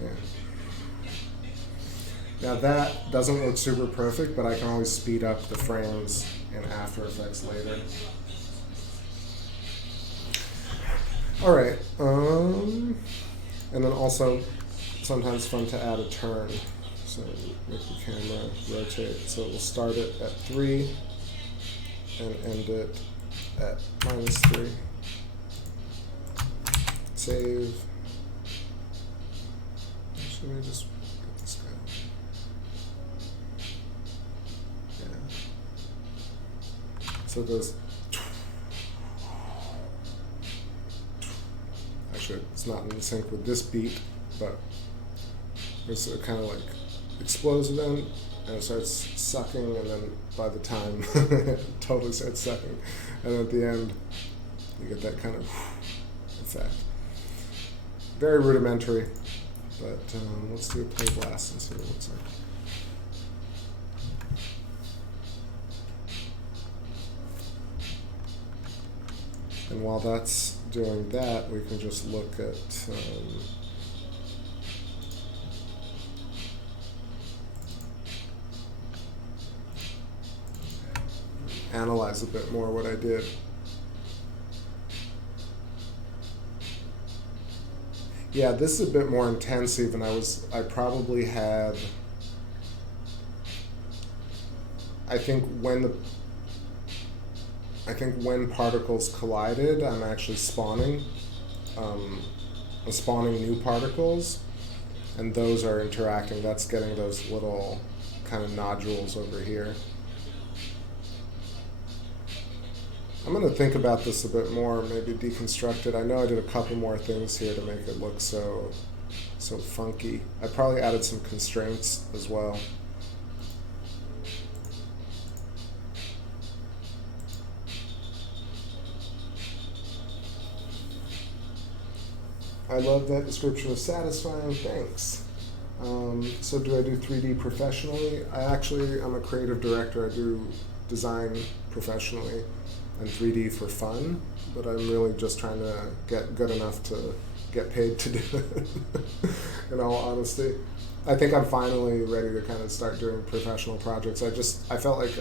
Yeah. Now that doesn't look super perfect, but I can always speed up the frames in After Effects later. All right, and then also sometimes fun to add a turn. So make the camera rotate. So we'll start it at 3 and end it at -3. Save. Should we just get this guy? Yeah. So it goes. Actually, it's not in sync with this beat, but it's a kind of like explodes then, and it starts sucking, and then by the time it totally starts sucking, and at the end, you get that kind of effect. Very rudimentary, but let's do a play blast and see what it looks like. And while that's doing that, we can just look at analyze a bit more what I did. Yeah, this is a bit more intensive, and I probably had, I think when particles collided, I'm actually spawning new particles, and those are interacting. That's getting those little kind of nodules over here. I'm going to think about this a bit more, maybe deconstruct it. I know I did a couple more things here to make it look so funky. I probably added some constraints as well. I love that description of satisfying, thanks. So do I do 3D professionally? I'm a creative director. I do design professionally and 3D for fun, but I'm really just trying to get good enough to get paid to do it, in all honesty. I think I'm finally ready to kind of start doing professional projects. I felt like,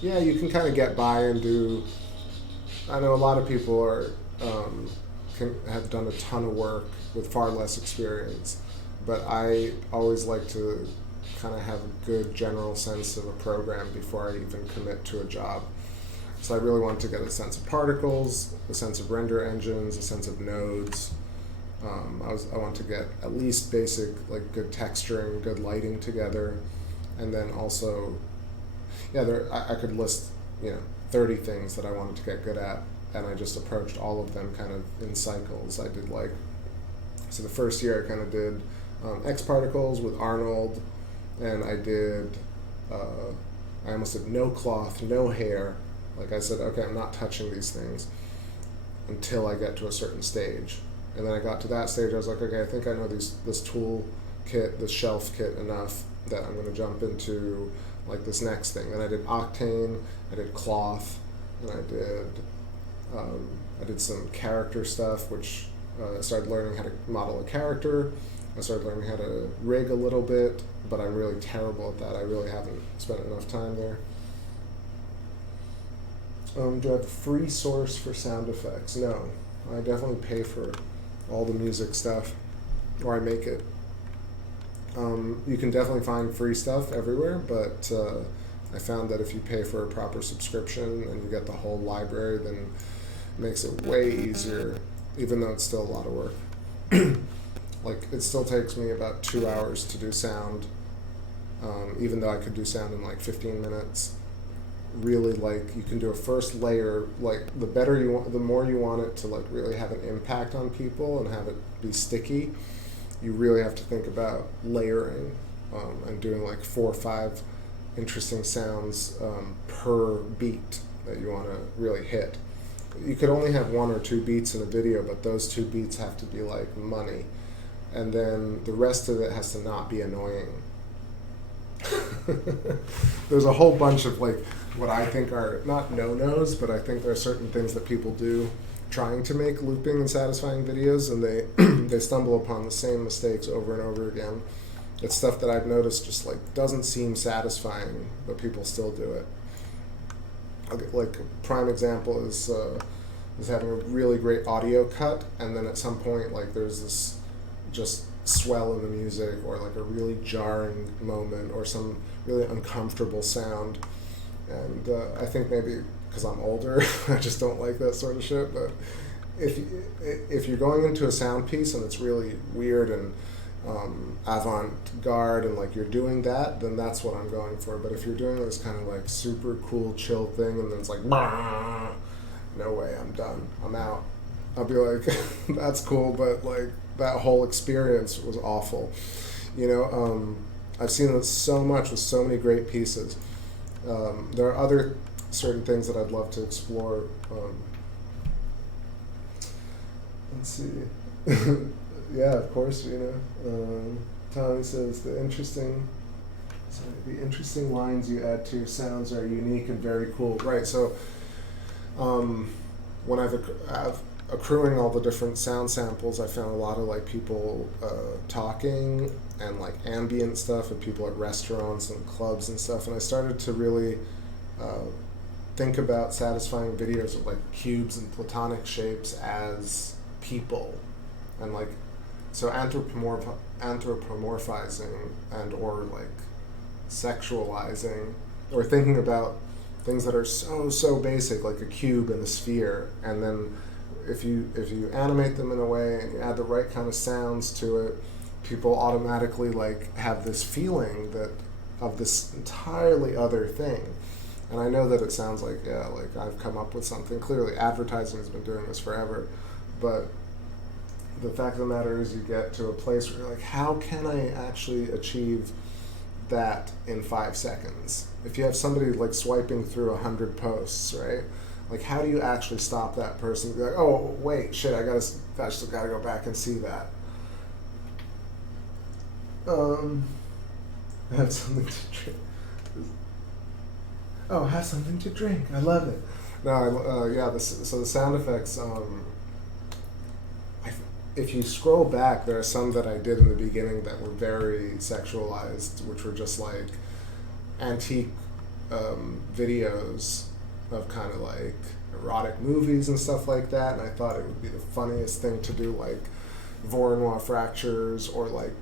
yeah, you can kind of get by and do, I know a lot of people are, have done a ton of work with far less experience, but I always like to kind of have a good general sense of a program before I even commit to a job. So I really want to get a sense of particles, a sense of render engines, a sense of nodes. I want to get at least basic, like good texturing, good lighting together, and then also, yeah, I could list 30 things that I wanted to get good at, and I just approached all of them kind of in cycles. I did so the first year I kind of did X particles with Arnold, and I did, I almost did no cloth, no hair. Like I said, okay, I'm not touching these things until I get to a certain stage. And then I got to that stage, I was like, okay, I think I know this tool kit, this shelf kit enough that I'm going to jump into like this next thing. And I did octane, I did cloth, and I did some character stuff, which I started learning how to model a character. I started learning how to rig a little bit, but I'm really terrible at that. I really haven't spent enough time there. Do I have a free source for sound effects? No. I definitely pay for all the music stuff, or I make it. You can definitely find free stuff everywhere, but I found that if you pay for a proper subscription and you get the whole library, then it makes it way easier, even though it's still a lot of work. Like, it still takes me about 2 hours to do sound, even though I could do sound in like 15 minutes. Really, like, you can do a first layer, like, the better you want, the more you want it to like really have an impact on people and have it be sticky, you really have to think about layering and doing like 4 or 5 interesting sounds per beat that you want to really hit. You could only have 1 or 2 beats in a video, but those 2 beats have to be like money, and then the rest of it has to not be annoying. There's a whole bunch of like what I think are not no-nos, but I think there are certain things that people do trying to make looping and satisfying videos, and they stumble upon the same mistakes over and over again. It's stuff that I've noticed just like doesn't seem satisfying, but people still do it. Like a prime example is having a really great audio cut, and then at some point like there's this just swell in the music, or like a really jarring moment, or some really uncomfortable sound. And I think maybe because I'm older, I just don't like that sort of shit. But if you're going into a sound piece and it's really weird and avant-garde and like you're doing that, then that's what I'm going for. But if you're doing this kind of like super cool chill thing and then it's like, bah, no way, I'm done, I'm out. I'll be like, that's cool, but like that whole experience was awful. I've seen this so much with so many great pieces. There are other certain things that I'd love to explore. Let's see. Yeah, of course, Tommy says the interesting lines you add to your sounds are unique and very cool. Right, so when I've accruing all the different sound samples, I found a lot of like people talking and like ambient stuff, and people at restaurants and clubs and stuff, and I started to really think about satisfying videos of like cubes and platonic shapes as people, and like so anthropomorphizing and or like sexualizing, or thinking about things that are so basic, like a cube and a sphere, and then if you animate them in a way and you add the right kind of sounds to it, people automatically like have this feeling that of this entirely other thing. And I know that it sounds like, yeah, like I've come up with something. Clearly advertising has been doing this forever, but the fact of the matter is you get to a place where you're like, how can I actually achieve that in 5 seconds? If you have somebody like swiping through 100 posts, right? Like, how do you actually stop that person and be like, oh, wait, shit, I still gotta go back and see that. Have something to drink. Oh, have something to drink. I love it. No, yeah, so the sound effects, if you scroll back, there are some that I did in the beginning that were very sexualized, which were just like antique videos of kind of like erotic movies and stuff like that, and I thought it would be the funniest thing to do, like Voronoi fractures or like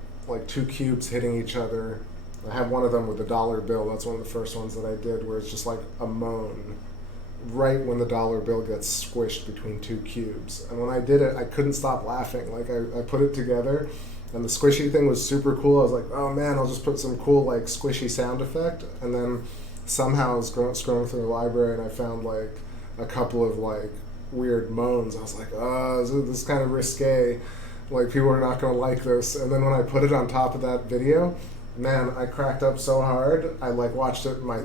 two cubes hitting each other. I have one of them with a dollar bill. That's one of the first ones that I did, where it's just like a moan right when the dollar bill gets squished between two cubes. And when I did it, I couldn't stop laughing. Like I put it together, and the squishy thing was super cool. I was like, oh man, I'll just put some cool like squishy sound effect. And then somehow I was scrolling through the library and I found like a couple of like weird moans. I was like, oh, this is kind of risque. Like, people are not going to like this. And then when I put it on top of that video, man, I cracked up so hard. I like watched my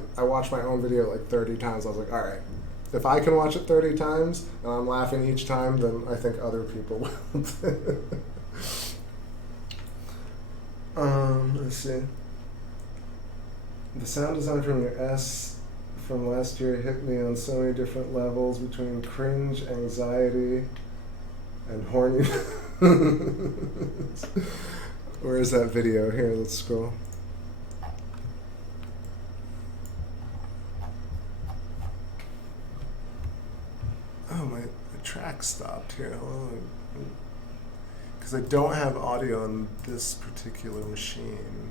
own video like 30 times. I was like, all right, if I can watch it 30 times and I'm laughing each time, then I think other people will. Let's see. The sound design from your S from last year hit me on so many different levels, between cringe, anxiety, and horny. Where is that video? Here, let's scroll. Oh, my track stopped here. Because I don't have audio on this particular machine,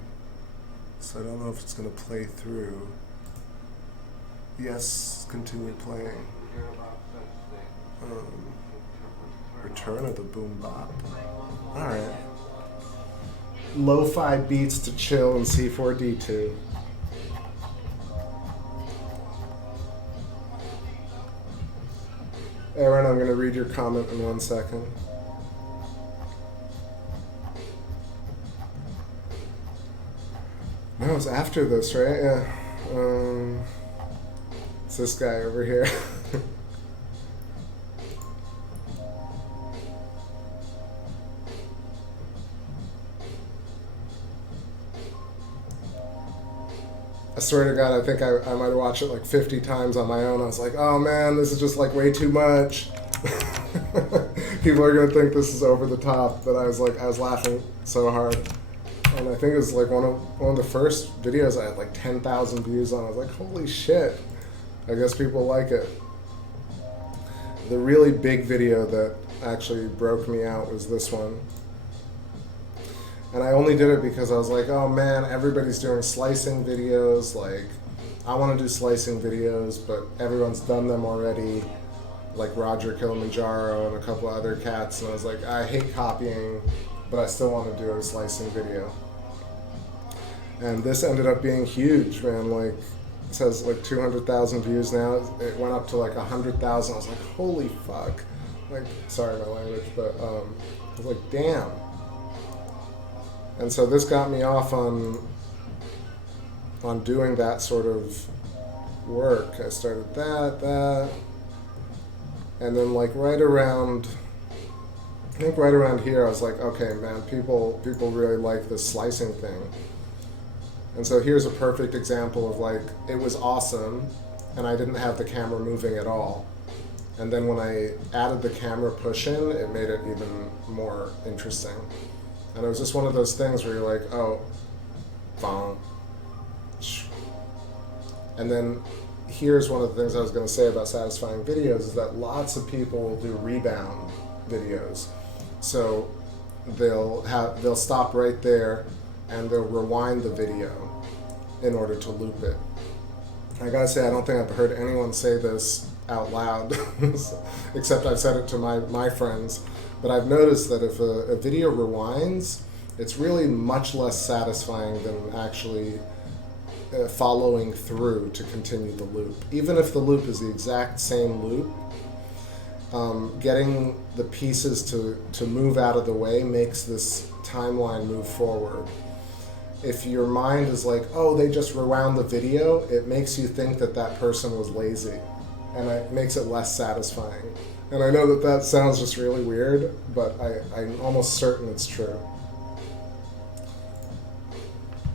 so I don't know if it's going to play through. Yes, continue playing. Return of the Boom Bop. Alright. Lo-fi beats to chill in C4D 2. Aaron, I'm going to read your comment in 1 second. No, it's after this, right? Yeah. It's this guy over here. I swear to God, I think I might have watched it like 50 times on my own. I was like, oh man, this is just like way too much. People are going to think this is over the top, but I was laughing so hard. And I think it was like one of the first videos I had like 10,000 views on. I was like, holy shit. I guess people like it. The really big video that actually broke me out was this one. And I only did it because I was like, oh man, everybody's doing slicing videos. Like, I want to do slicing videos, but everyone's done them already. Like Roger Kilimanjaro and a couple other cats. And I was like, I hate copying, but I still want to do a slicing video. And this ended up being huge, man. Like, it says like 200,000 views now. It went up to like 100,000. I was like, holy fuck. Like, sorry my language, but I was like, damn. And so this got me off on doing that sort of work. I started that, and then like right around here, I was like, okay, man, people really like this slicing thing. And so here's a perfect example of like, it was awesome, and I didn't have the camera moving at all. And then when I added the camera push in, it made it even more interesting. And it was just one of those things where you're like, oh, boom. And then here's one of the things I was going to say about satisfying videos is that lots of people will do rebound videos. So they'll stop right there and they'll rewind the video in order to loop it. I gotta say, I don't think I've heard anyone say this out loud, except I've said it to my friends. But I've noticed that if a video rewinds, it's really much less satisfying than actually following through to continue the loop. Even if the loop is the exact same loop, getting the pieces to move out of the way makes this timeline move forward. If your mind is like, oh, they just rewound the video, it makes you think that that person was lazy, and it makes it less satisfying. And I know that sounds just really weird, but I'm almost certain it's true.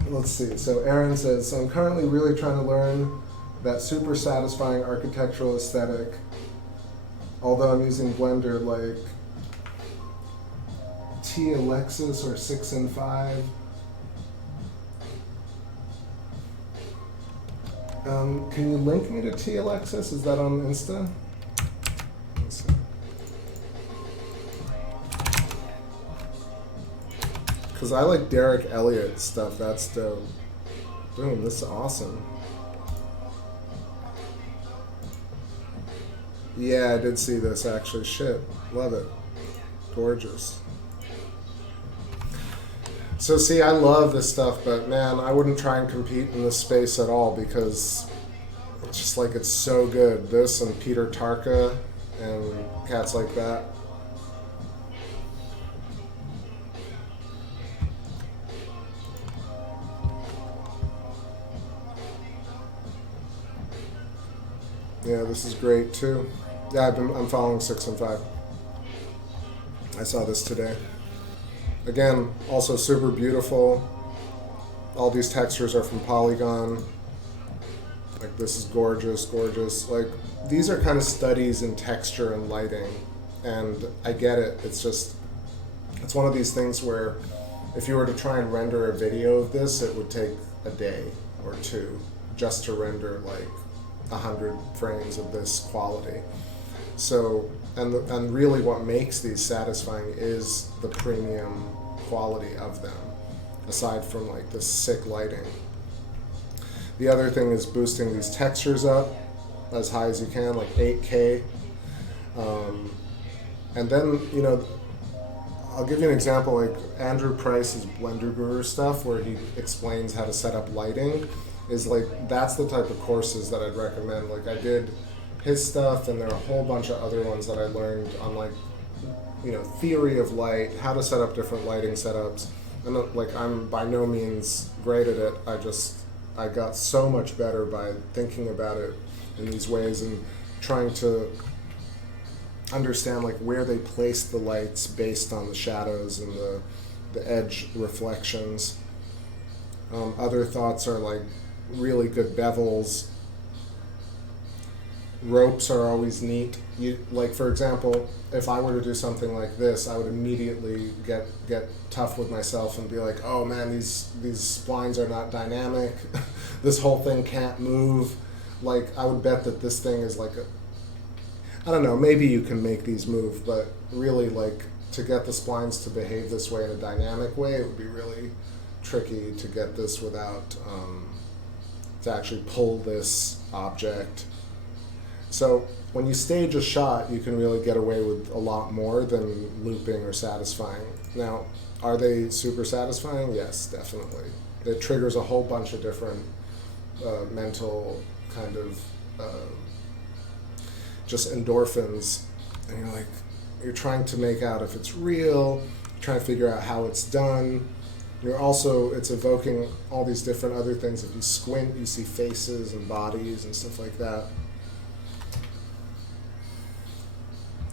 Let's see. So Aaron says, so I'm currently really trying to learn that super satisfying architectural aesthetic, although I'm using Blender like T Alexis or 6 and 5. Can you link me to T Alexis? Is that on Insta? Let's see. Because I like Derek Elliott stuff. That's dope. Boom, this is awesome. Yeah, I did see this actually. Shit, love it. Gorgeous. So see, I love this stuff, but man, I wouldn't try and compete in this space at all because it's just like it's so good. This and Peter Tarka and cats like that. Yeah, this is great too. Yeah, I'm following 6 and 5. I saw this today. Again, also super beautiful. All these textures are from Polygon. Like this is gorgeous, gorgeous. Like these are kind of studies in texture and lighting, and I get it. It's just, it's one of these things where if you were to try and render a video of this, it would take a day or two just to render like 100 frames of this quality. So, and really what makes these satisfying is the premium quality of them, aside from like the sick lighting. The other thing is boosting these textures up as high as you can, like 8K. And then, you know, I'll give you an example, like Andrew Price's Blender Guru stuff, where he explains how to set up lighting, is like, that's the type of courses that I'd recommend. Like I did his stuff, and there are a whole bunch of other ones that I learned on, like, you know, theory of light, how to set up different lighting setups. And like, I'm by no means great at it. I got so much better by thinking about it in these ways and trying to understand like where they place the lights based on the shadows and the edge reflections. Other thoughts are like really good bevels. Ropes are always neat. Like for example, if I were to do something like this, I would immediately get tough with myself and be like, oh man, these splines are not dynamic. This whole thing can't move. Like I would bet that this thing is like I don't know, maybe you can make these move, but really like to get the splines to behave this way in a dynamic way, it would be really tricky to get this without to actually pull this object. So when you stage a shot, you can really get away with a lot more than looping or satisfying. Now, are they super satisfying? Yes, definitely. It triggers a whole bunch of different mental kind of just endorphins. And you're trying to make out if it's real, trying to figure out how it's done. It's evoking all these different other things. If you squint, you see faces and bodies and stuff like that.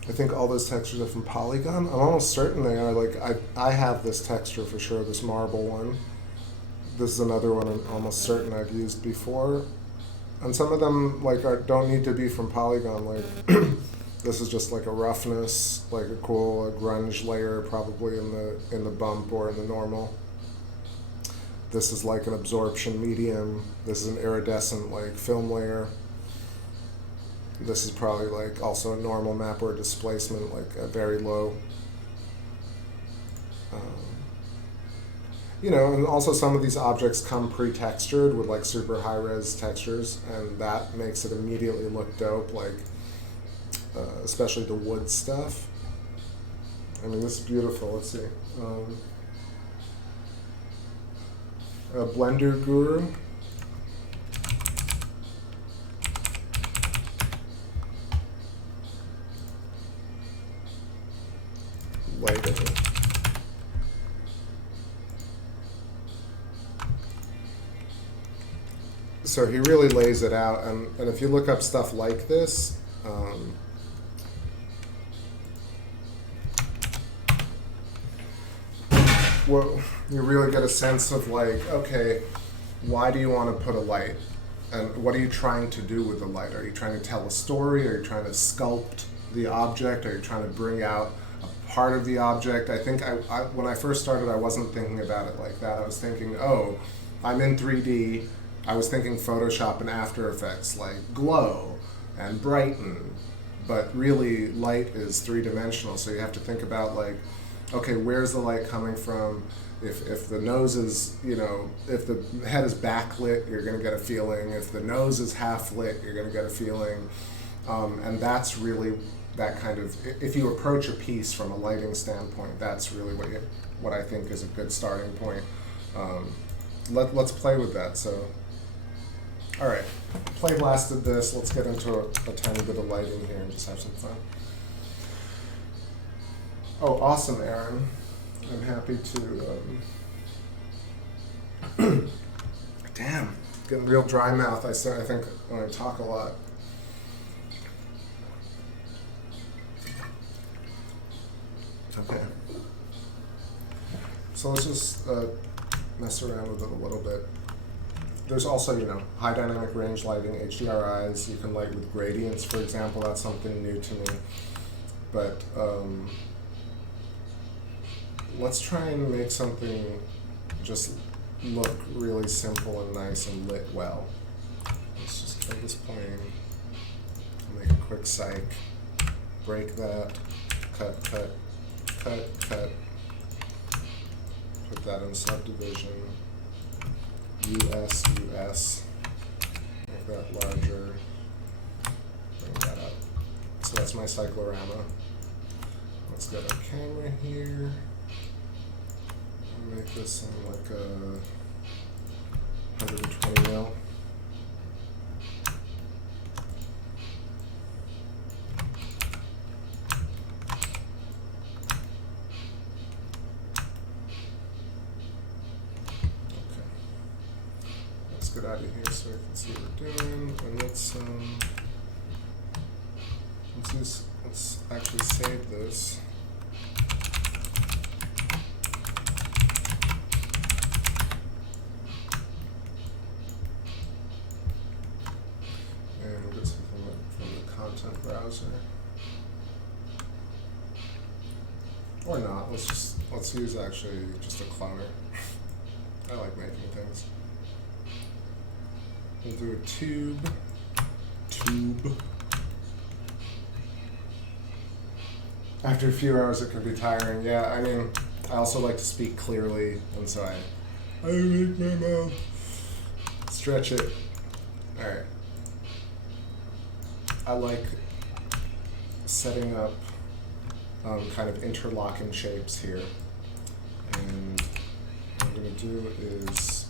I think all those textures are from Polygon. I'm almost certain they are. Like I have this texture for sure, this marble one. This is another one I'm almost certain I've used before. And some of them like don't need to be from Polygon. Like this is just like a roughness, like a cool grunge layer, probably in the bump or in the normal. This is like an absorption medium. This is an iridescent like film layer. This is probably like also a normal map or displacement, like a very low. You know, and also some of these objects come pre-textured with like super high-res textures, and that makes it immediately look dope, like especially the wood stuff. I mean, this is beautiful. Let's see. A Blender Guru. Lighting. So he really lays it out, and if you look up stuff like this, well, you really get a sense of like, okay, why do you want to put a light? And what are you trying to do with the light? Are you trying to tell a story? Are you trying to sculpt the object? Are you trying to bring out a part of the object? I think when I first started, I wasn't thinking about it like that. I was thinking, oh, I'm in 3D. I was thinking Photoshop and After Effects, like glow and brighten, but really light is three-dimensional, so you have to think about like, okay, where's the light coming from? If the nose is, you know, if the head is backlit, you're going to get a feeling. If the nose is half lit, you're going to get a feeling. And that's really that kind of, if you approach a piece from a lighting standpoint, that's really what I think is a good starting point. Let's play with that. So. All right, play blasted this. Let's get into a tiny bit of lighting here and just have some fun. Oh, awesome, Aaron. I'm happy to. Damn, getting real dry mouth. I think when I talk a lot. Okay. So let's just mess around with it a little bit. There's also, you know, high dynamic range lighting, HDRIs. You can light with gradients, for example. That's something new to me. But let's try and make something just look really simple and nice and lit well. Let's just take this plane, make a quick cyc, break that, cut, cut, cut, cut, put that in subdivision. US, make that larger, bring that up. So that's my cyclorama. Let's get our camera here. Make this in like a 120 mil. Get out of here so I can see what we're doing, and let's actually save this. And we'll get something from the content browser. Or not, let's use actually just a cloner. I like making things. We'll do a tube. After a few hours, it can be tiring. Yeah, I mean, I also like to speak clearly, and so I make my mouth stretch it. All right. I like setting up kind of interlocking shapes here, and what I'm going to do is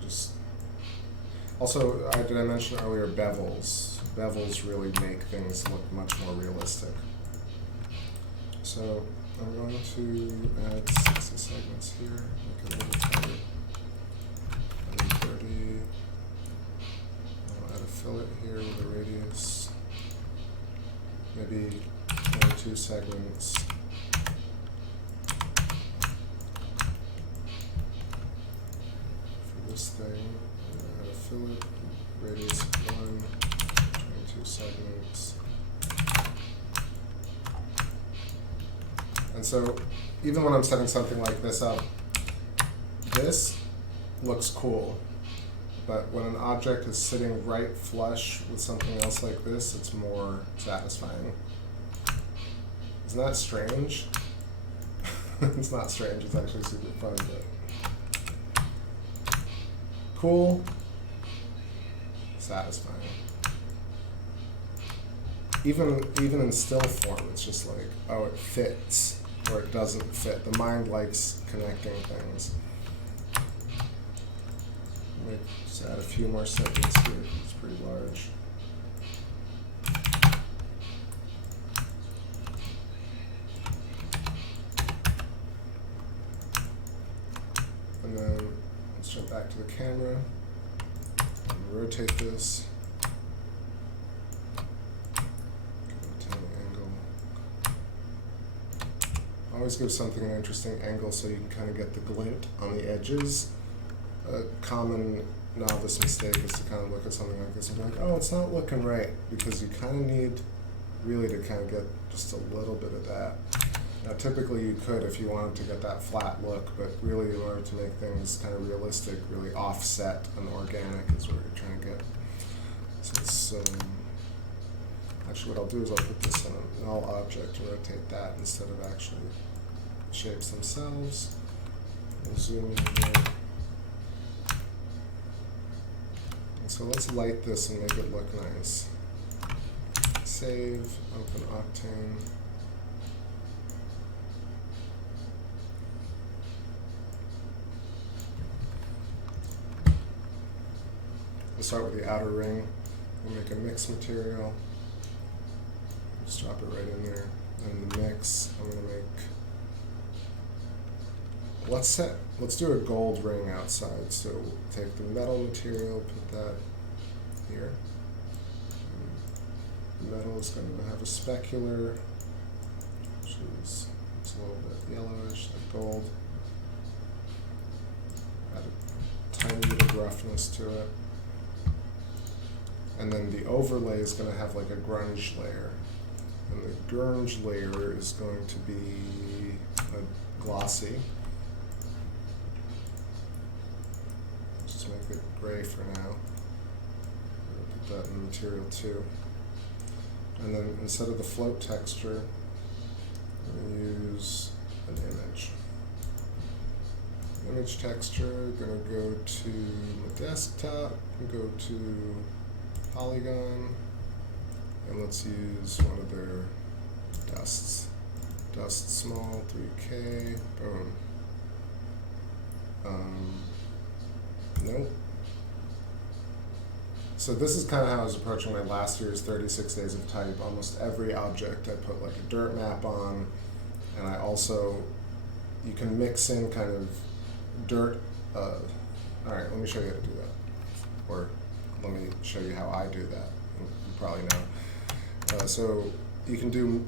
just. Also, did I mention earlier bevels? Bevels really make things look much more realistic. So I'm going to add 60 segments here, make it a little tighter. And 30. I'll add a fillet here with a radius. Maybe 22 segments. For this thing. Fillet, radius 1, 22 segments. And so, even when I'm setting something like this up, this looks cool. but when an object is sitting right flush with something else like this, it's more satisfying. Isn't that strange? It's not strange, it's actually super fun, but cool, satisfying. Even in still form, it's just like, oh, it fits, or it doesn't fit. The mind likes connecting things. Just add a few more seconds here. It's pretty large. And then let's jump back to the camera and rotate this. Always give something an interesting angle so you can kind of get the glint on the edges. A common novice mistake is to kind of look at something like this and be like, oh, it's not looking right, because you kind of need really to kind of get just a little bit of that. Now, typically you could if you wanted to get that flat look, but really in order to make things kind of realistic, really offset and organic is what you're trying to get. So it's, actually what I'll do is I'll put this on a null object and rotate that instead of actually shapes themselves. We'll zoom in here. And so let's light this and make it look nice. Save, open Octane. We'll start with the outer ring. We'll make a mix material. Just drop it right in there. And the mix, I'm gonna make. Let's do a gold ring outside. So take the metal material, put that here. The metal is going to have a specular, which is it's a little bit yellowish, like gold. Add a tiny bit of roughness to it. And then the overlay is going to have like a grunge layer. And the grunge layer is going to be a glossy. Just make it gray for now. Put that in material 2. And then instead of the float texture, I'm going to use an image. Image texture, going to go to my desktop, go to Polygon, and let's use one of their dusts. Dust small, 3K, boom. Nope. So this is kind of how I was approaching my last year's 36 days of type. Almost every object I put like a dirt map on, and I also, you can mix in kind of dirt. All right, let me show you how to do that. Or let me show you how I do that. You probably know. So you can do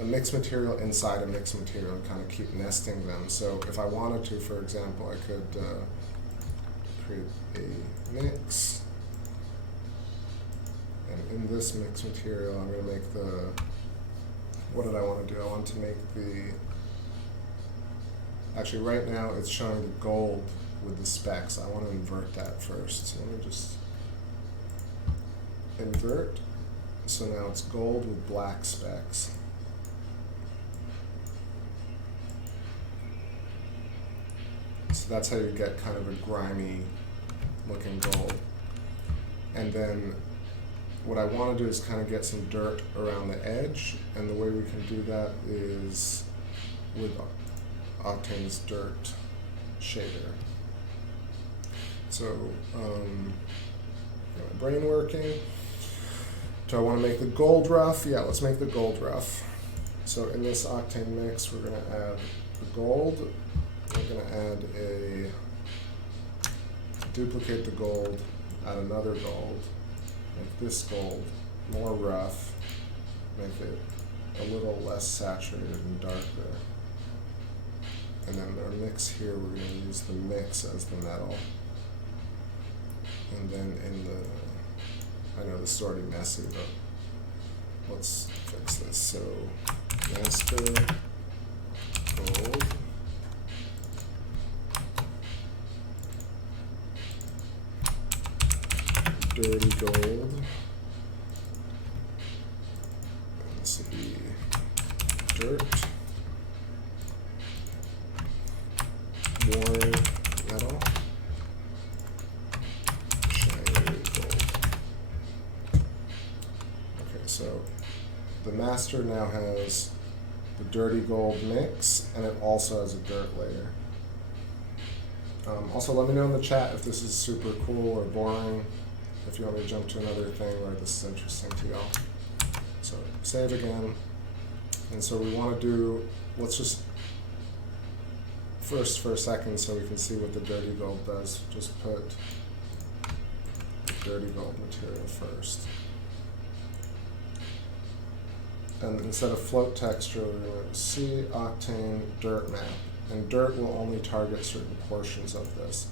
a mixed material inside a mixed material and kind of keep nesting them. So if I wanted to, for example, I could create a mix. And in this mixed material, I'm going to make the, what did I want to do? I want to make the, actually right now it's showing the gold with the specks. I want to invert that first. So let me just invert. So now it's gold with black specks. So that's how you get kind of a grimy looking gold. And then what I want to do is kind of get some dirt around the edge, and the way we can do that is with Octane's dirt shader. So, my brain working. Do I want to make the gold rough? Yeah, let's make the gold rough. So in this Octane mix, we're going to add the gold. We're going to add a, duplicate the gold, add another gold, make this gold more rough, make it a little less saturated and darker. And then our mix here, we're going to use the mix as the metal. And then in the, I know this is already messy, but let's fix this. So master gold. dirty gold. This will be dirt. Worn metal. Shiny gold. Okay, so the master now has the dirty gold mix, and it also has a dirt layer. Also, let me know in the chat if this is super cool or boring, if you want me to jump to another thing where this is interesting to y'all. So save again. And so we want to do, let's just, first for a second so we can see what the dirty gold does, just put the dirty gold material first. And instead of float texture, we're going to see Octane dirt map. And dirt will only target certain portions of this.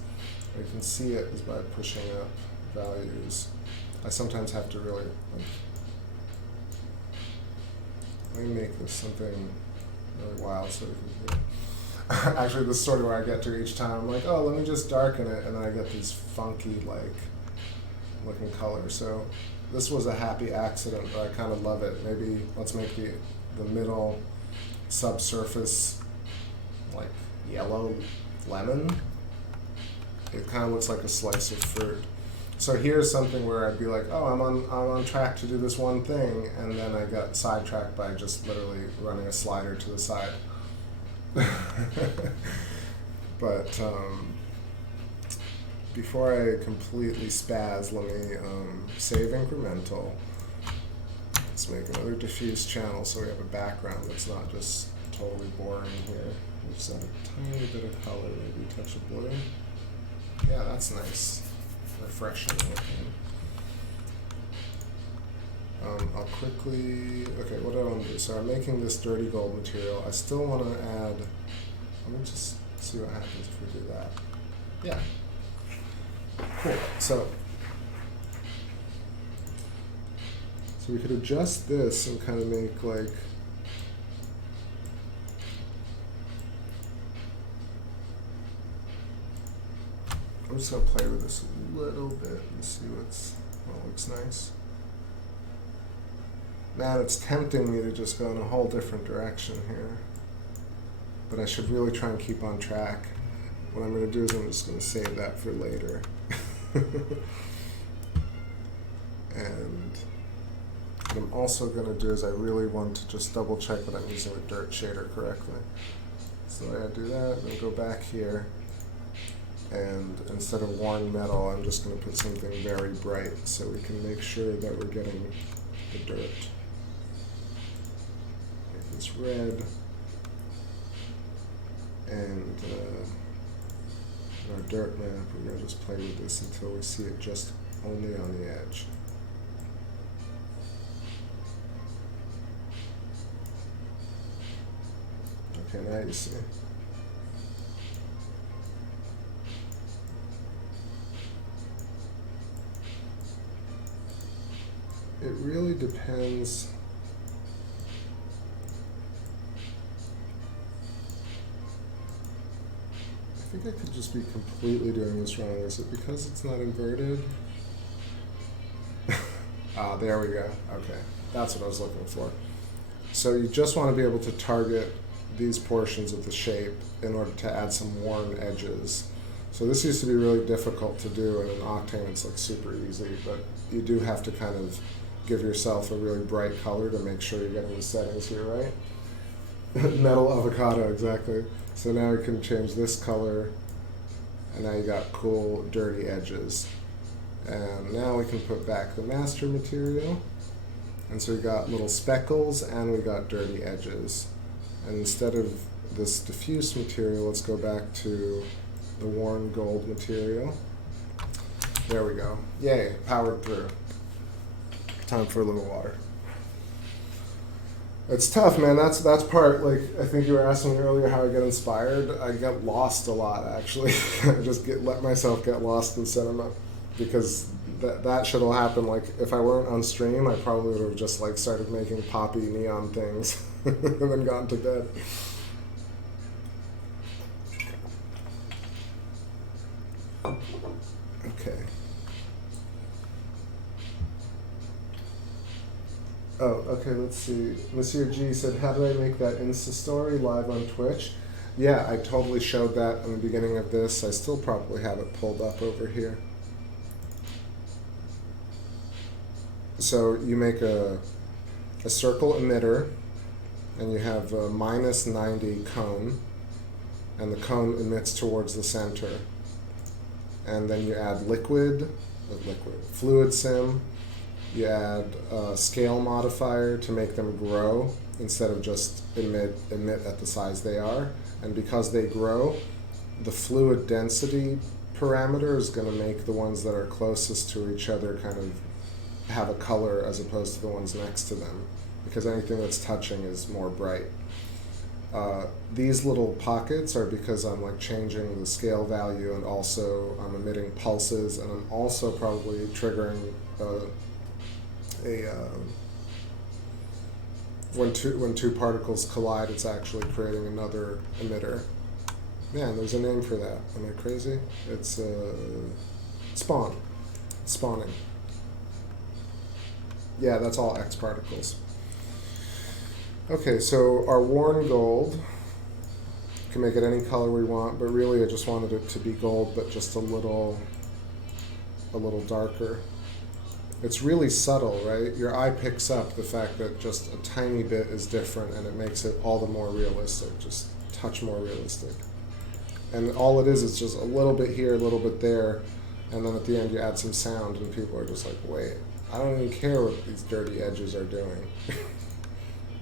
You can see it is by pushing up values. I sometimes have to really, let me make this something really wild so we can hear. Actually, this is sort of where I get to each time. I'm like, oh, let me just darken it, and then I get these funky, like, looking colors. So this was a happy accident, but I kind of love it. Maybe let's make the middle subsurface like yellow lemon. It kind of looks like a slice of fruit. So here's something where I'd be like, oh, I'm on track to do this one thing, and then I got sidetracked by just literally running a slider to the side. But before I completely spaz, let me save incremental. Let's make another diffuse channel so we have a background that's not just totally boring here. We'll just add a tiny bit of color, maybe a touch of blue. Yeah, that's nice. Refreshing looking. I'll quickly, okay, what do I want to do? So I'm making this dirty gold material. I still want to add, let me just see what happens if we do that. Yeah. Cool. So we could adjust this and kind of make like, I'm just going to play with this a little bit and see what looks nice. Man, it's tempting me to just go in a whole different direction here. But I should really try and keep on track. What I'm going to do is I'm just going to save that for later. And what I'm also going to do is I really want to just double check that I'm using the dirt shader correctly. So I do that, then go back here. And instead of worn metal, I'm just going to put something very bright so we can make sure that we're getting the dirt. Make this red. And in our dirt map, we're going to just play with this until we see it just only on the edge. Okay, now you see. It really depends. I think I could just be completely doing this wrong. Is it because it's not inverted? Ah, there we go. Okay, that's what I was looking for. So you just want to be able to target these portions of the shape in order to add some worn edges. So this used to be really difficult to do, and in Octane it's like super easy, but you do have to kind of give yourself a really bright color to make sure you're getting the settings here right. Metal avocado, exactly. So now we can change this color, and now you got cool dirty edges. And now we can put back the master material, and so we got little speckles and we got dirty edges. And instead of this diffuse material, let's go back to the worn gold material. There we go. Yay, powered through. Time for a little water. It's tough, man. That's part, like, I think you were asking me earlier how I get inspired. I get lost a lot, actually. I just let myself get lost in cinema, because that shit'll happen. Like, if I weren't on stream, I probably would have just, like, started making poppy neon things and then gone to bed. Okay. Oh, okay, let's see. Monsieur G said, how did I make that Insta story live on Twitch? Yeah, I totally showed that in the beginning of this. I still probably have it pulled up over here. So you make a circle emitter, and you have a minus 90 cone, and the cone emits towards the center. And then you add fluid sim. You add a scale modifier to make them grow instead of just emit at the size they are. And because they grow, the fluid density parameter is going to make the ones that are closest to each other kind of have a color as opposed to the ones next to them, because anything that's touching is more bright. These little pockets are because I'm like changing the scale value, and also I'm emitting pulses, and I'm also probably triggering when two particles collide, it's actually creating another emitter. Man, there's a name for that. Am I crazy? It's spawning. Yeah, that's all X particles. Okay, so our worn gold, can make it any color we want, but really I just wanted it to be gold, but just a little darker. It's really subtle, right? Your eye picks up the fact that just a tiny bit is different, and it makes it all the more realistic, just a touch more realistic. And all it is just a little bit here, a little bit there, and then at the end you add some sound, and people are just like, wait, I don't even care what these dirty edges are doing.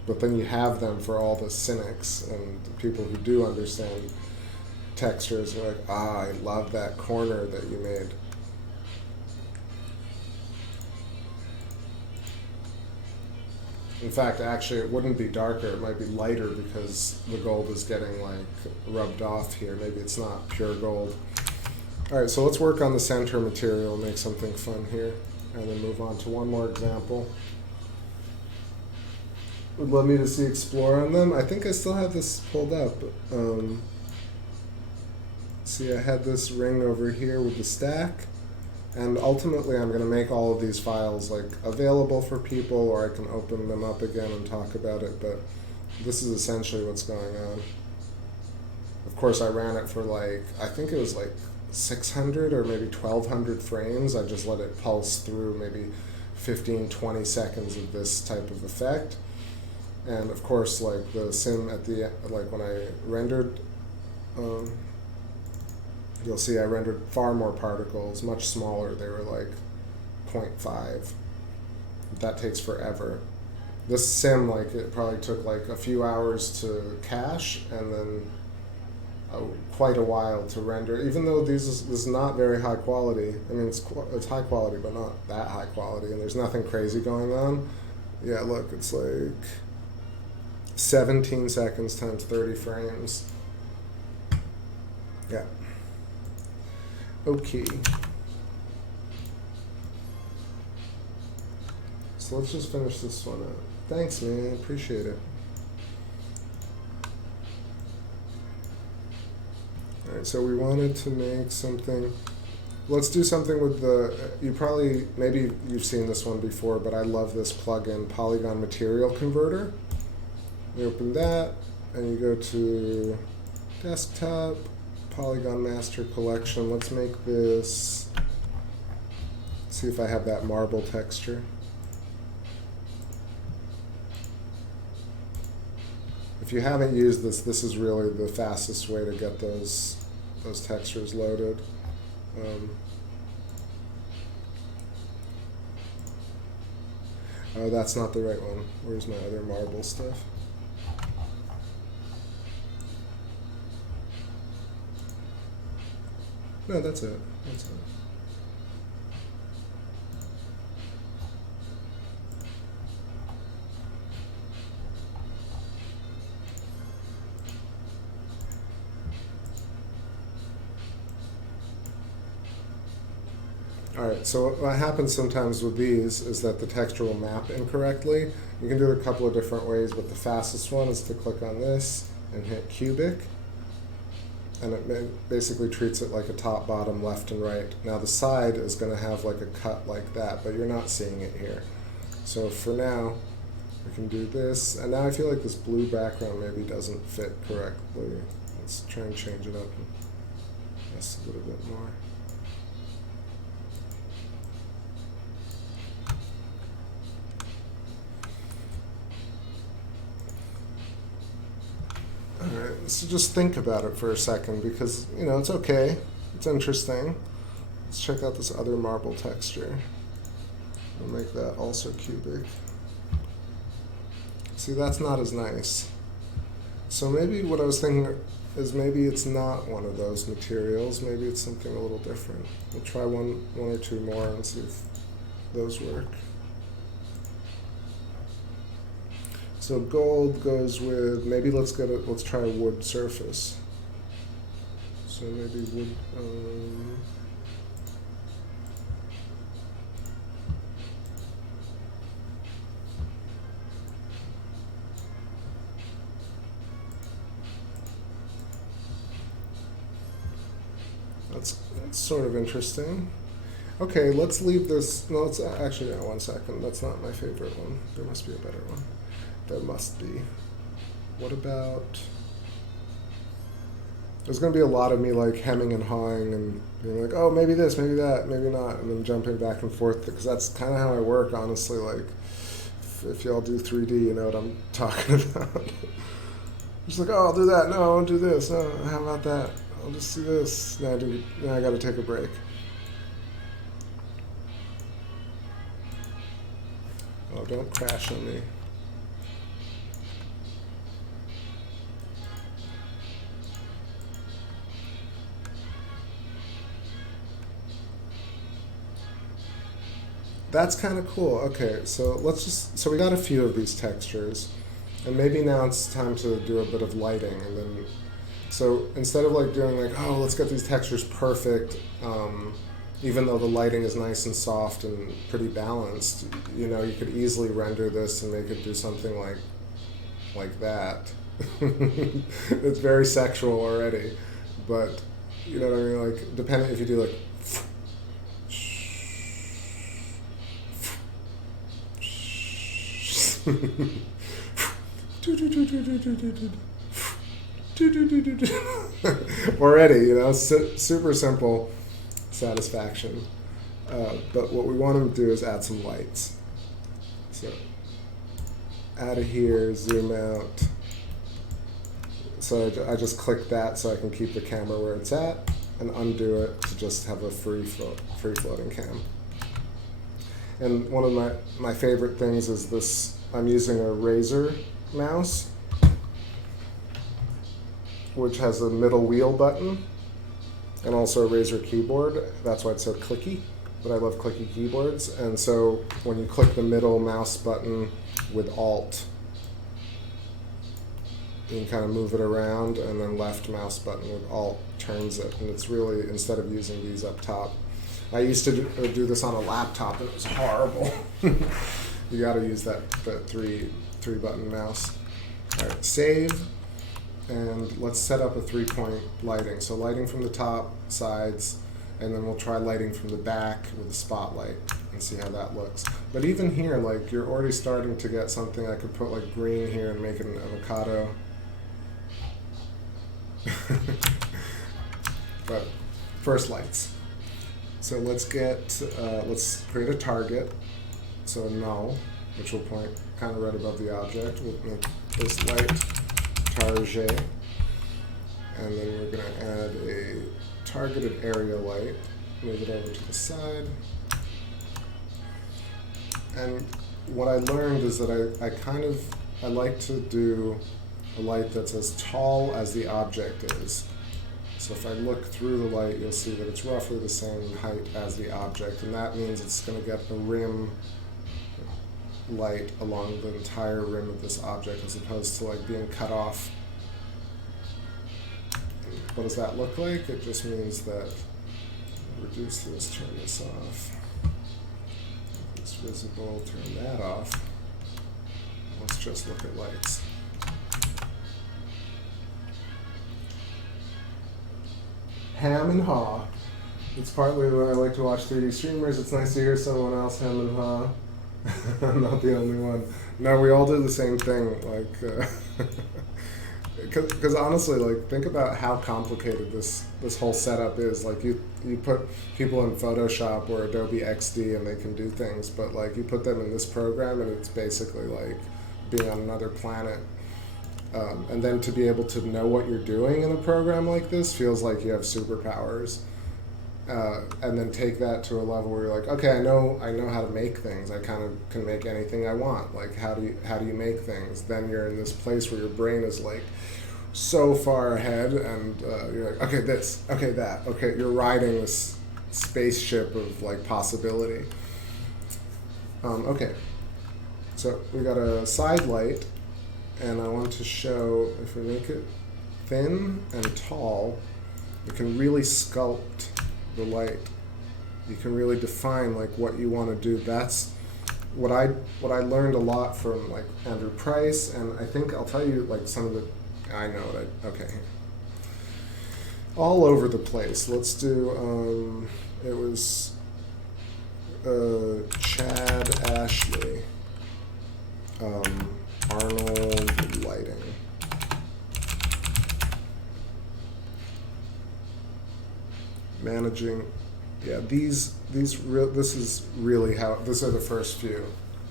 But then you have them for all the cynics and the people who do understand textures, are like, I love that corner that you made. In fact, actually, it wouldn't be darker. It might be lighter because the gold is getting like rubbed off here. Maybe it's not pure gold. All right, so let's work on the center material and make something fun here, and then move on to one more example. Would love me to see explore on them. I think I still have this pulled up. See, I had this ring over here with the stack. And ultimately, I'm going to make all of these files like available for people, or I can open them up again and talk about it. But this is essentially what's going on. Of course, I ran it for like, I think it was like 600 or maybe 1,200 frames. I just let it pulse through maybe 15, 20 seconds of this type of effect. And of course, like the sim at the like when I rendered. You'll see I rendered far more particles, much smaller. They were like 0.5. That takes forever. This sim, like, it probably took like a few hours to cache, and then quite a while to render. Even though this is not very high quality. I mean, it's high quality, but not that high quality, and there's nothing crazy going on. Yeah, look, it's like 17 seconds times 30 frames. Yeah. Okay. So let's just finish this one up. Thanks, man. Appreciate it. Alright, so we wanted to make something. Let's do something with the, maybe you've seen this one before, but I love this plugin, Polygon Material Converter. You open that, and you go to Desktop, Polygon Master Collection. Let's make this, see if I have that marble texture. If you haven't used this, this is really the fastest way to get those textures loaded. Oh, that's not the right one. Where's my other marble stuff? No, that's it. That's it. Alright, so what happens sometimes with these is that the texture will map incorrectly. You can do it a couple of different ways, but the fastest one is to click on this and hit cubic. And it basically treats it like a top, bottom, left, and right. Now the side is going to have like a cut like that, but you're not seeing it here. So for now, We can do this, and now I feel like this blue background maybe doesn't fit correctly. Let's try and change it up just a little bit more. Alright, so just think about it for a second, because, you know, it's okay. It's interesting. Let's check out this other marble texture. We'll make that also cubic. See, that's not as nice. So maybe what I was thinking is maybe it's not one of those materials. Maybe it's something a little different. We'll try one or two more and see if those work. So gold goes with, maybe let's try a wood surface. So maybe wood, that's sort of interesting. Okay, let's leave this. No, let's actually, no, 1 second. That's not my favorite one. There must be a better one. There must be. What about? There's going to be a lot of me like hemming and hawing and being like, oh, maybe this, maybe that, maybe not, and then jumping back and forth, because that's kind of how I work, honestly. Like, if y'all do 3D, you know what I'm talking about. Just like, oh, I'll do that. No, I won't do this. No, how about that? I'll just do this. Now I got to take a break. Oh, don't crash on me. That's kind of cool. Okay, so so we got a few of these textures, and maybe now it's time to do a bit of lighting, and then, so instead of like doing like, oh, let's get these textures perfect, even though the lighting is nice and soft and pretty balanced, you know, you could easily render this and make it do something like that. It's very sexual already, but you know what I mean, like, depending if you do like already, you know, super simple satisfaction. But what we want to do is add some lights. So out of here, zoom out. So I just click that so I can keep the camera where it's at, and undo it to just have a free floating cam. And one of my favorite things is this. I'm using a Razer mouse, which has a middle wheel button, and also a Razer keyboard. That's why it's so clicky, but I love clicky keyboards. And so when you click the middle mouse button with Alt, you can kind of move it around, and then left mouse button with Alt turns it. And it's really, instead of using these up top, I used to do this on a laptop, and it was horrible. You got to use that three button mouse. All right, save, and let's set up a 3-point lighting. So lighting from the top, sides, and then we'll try lighting from the back with the spotlight and see how that looks. But even here, like, you're already starting to get something. I could put like green here and make it an avocado. But first, lights. So let's create a target. So null, which will point kind of right above the object. We'll make this light target, and then we're going to add a targeted area light. Move it over to the side. And what I learned is that I like to do a light that's as tall as the object is. So if I look through the light, you'll see that it's roughly the same height as the object, and that means it's going to get a rim light along the entire rim of this object, as opposed to like being cut off. What does that look like? It just means that reduce this, turn this off. Make this visible, turn that off. Let's just look at lights. Ham and haw. It's partly when I like to watch 3D streamers. It's nice to hear someone else ham and haw. I'm not the only one. No, we all do the same thing. Like, because honestly, like, think about how complicated this whole setup is. Like, you put people in Photoshop or Adobe XD and they can do things, but like you put them in this program and it's basically like being on another planet. And then to be able to know what you're doing in a program like this feels like you have superpowers. And then take that to a level where you're like, okay, I know how to make things. I kind of can make anything I want. Like, how do you make things? Then you're in this place where your brain is like so far ahead, and you're like, okay, this, okay, that, okay. You're riding this spaceship of like possibility. Okay, so we got a side light. And I want to show, if we make it thin and tall, you can really sculpt the light. You can really define like what you want to do. That's what I learned a lot from like Andrew Price, and I think I'll tell you like some of the, I know that, okay. All over the place. Let's do, it was Chad Ashley. Arnold lighting. Managing, yeah. This is really how. These are the first few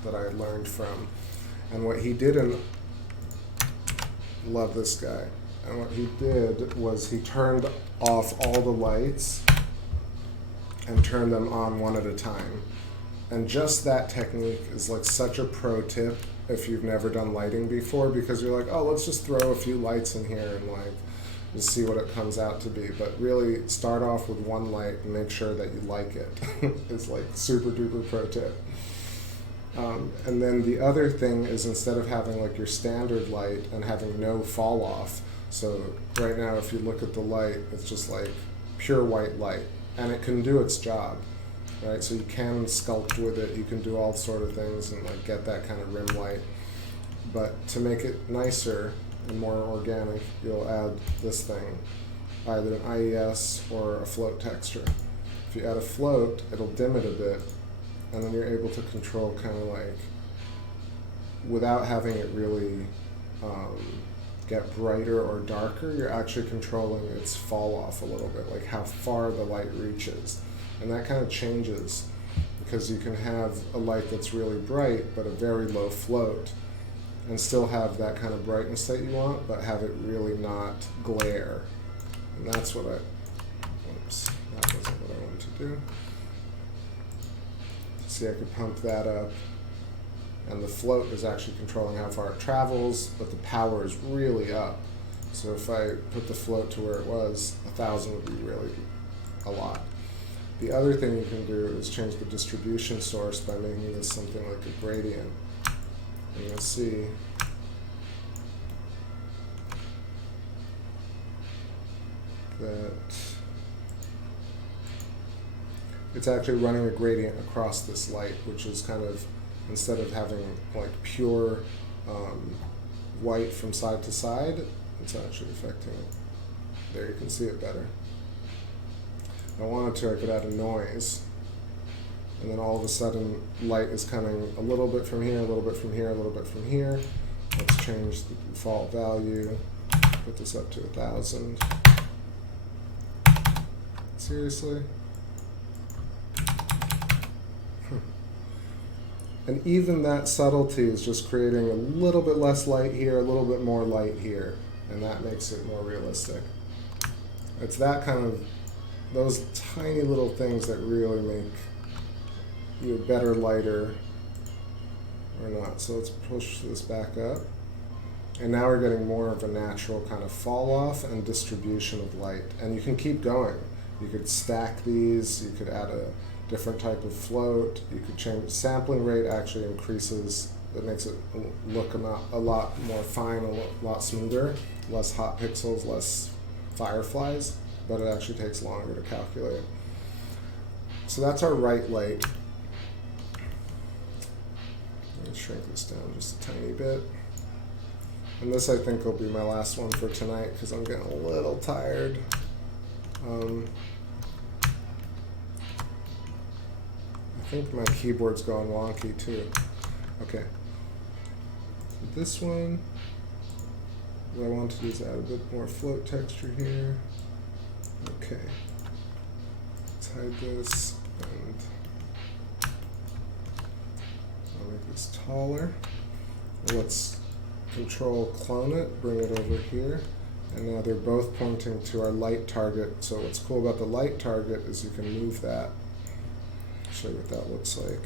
that I learned from, and what he did, and love this guy. And what he did was he turned off all the lights and turned them on one at a time. And just that technique is like such a pro tip if you've never done lighting before, because you're like, oh, let's just throw a few lights in here and like just see what it comes out to be. But really start off with one light and make sure that you like it. It's like super duper pro tip. And then the other thing is, instead of having like your standard light and having no fall off, so right now if you look at the light, it's just like pure white light, and it can do its job. Right, so you can sculpt with it, you can do all sort of things and like get that kind of rim light. But to make it nicer and more organic, you'll add this thing, either an IES or a float texture. If you add a float, it'll dim it a bit, and then you're able to control kind of like, without having it really get brighter or darker, you're actually controlling its fall off a little bit, like how far the light reaches. And that kind of changes, because you can have a light that's really bright but a very low float and still have that kind of brightness that you want, but have it really not glare. And that's what oops, that wasn't what I wanted to do. See, I could pump that up, and the float is actually controlling how far it travels, but the power is really up. So if I put the float to where it was, 1,000 would be really a lot. The other thing you can do is change the distribution source by making this something like a gradient. And you'll see that it's actually running a gradient across this light, which is kind of, instead of having like pure white from side to side, it's actually affecting it. There, you can see it better. If I wanted to, I could add a noise, and then all of a sudden light is coming a little bit from here, a little bit from here, a little bit from here. Let's change the default value, put this up to 1,000. Seriously? And even that subtlety is just creating a little bit less light here, a little bit more light here, and that makes it more realistic. It's that kind of, those tiny little things that really make you a better lighter or not. So let's push this back up. And now we're getting more of a natural kind of fall off and distribution of light. And you can keep going. You could stack these, you could add a different type of float, you could change, sampling rate actually increases, it makes it look a lot more fine, a lot smoother, less hot pixels, less fireflies, but it actually takes longer to calculate. So that's our right light. Let me shrink this down just a tiny bit. And this I think will be my last one for tonight because I'm getting a little tired. I think my keyboard's going wonky too. Okay. this one. What I want to do is add a bit more float texture here. Okay. Let's hide this, and I'll make this taller. Let's control clone it, bring it over here, and now they're both pointing to our light target. So what's cool about the light target is you can move that. I'll show you what that looks like.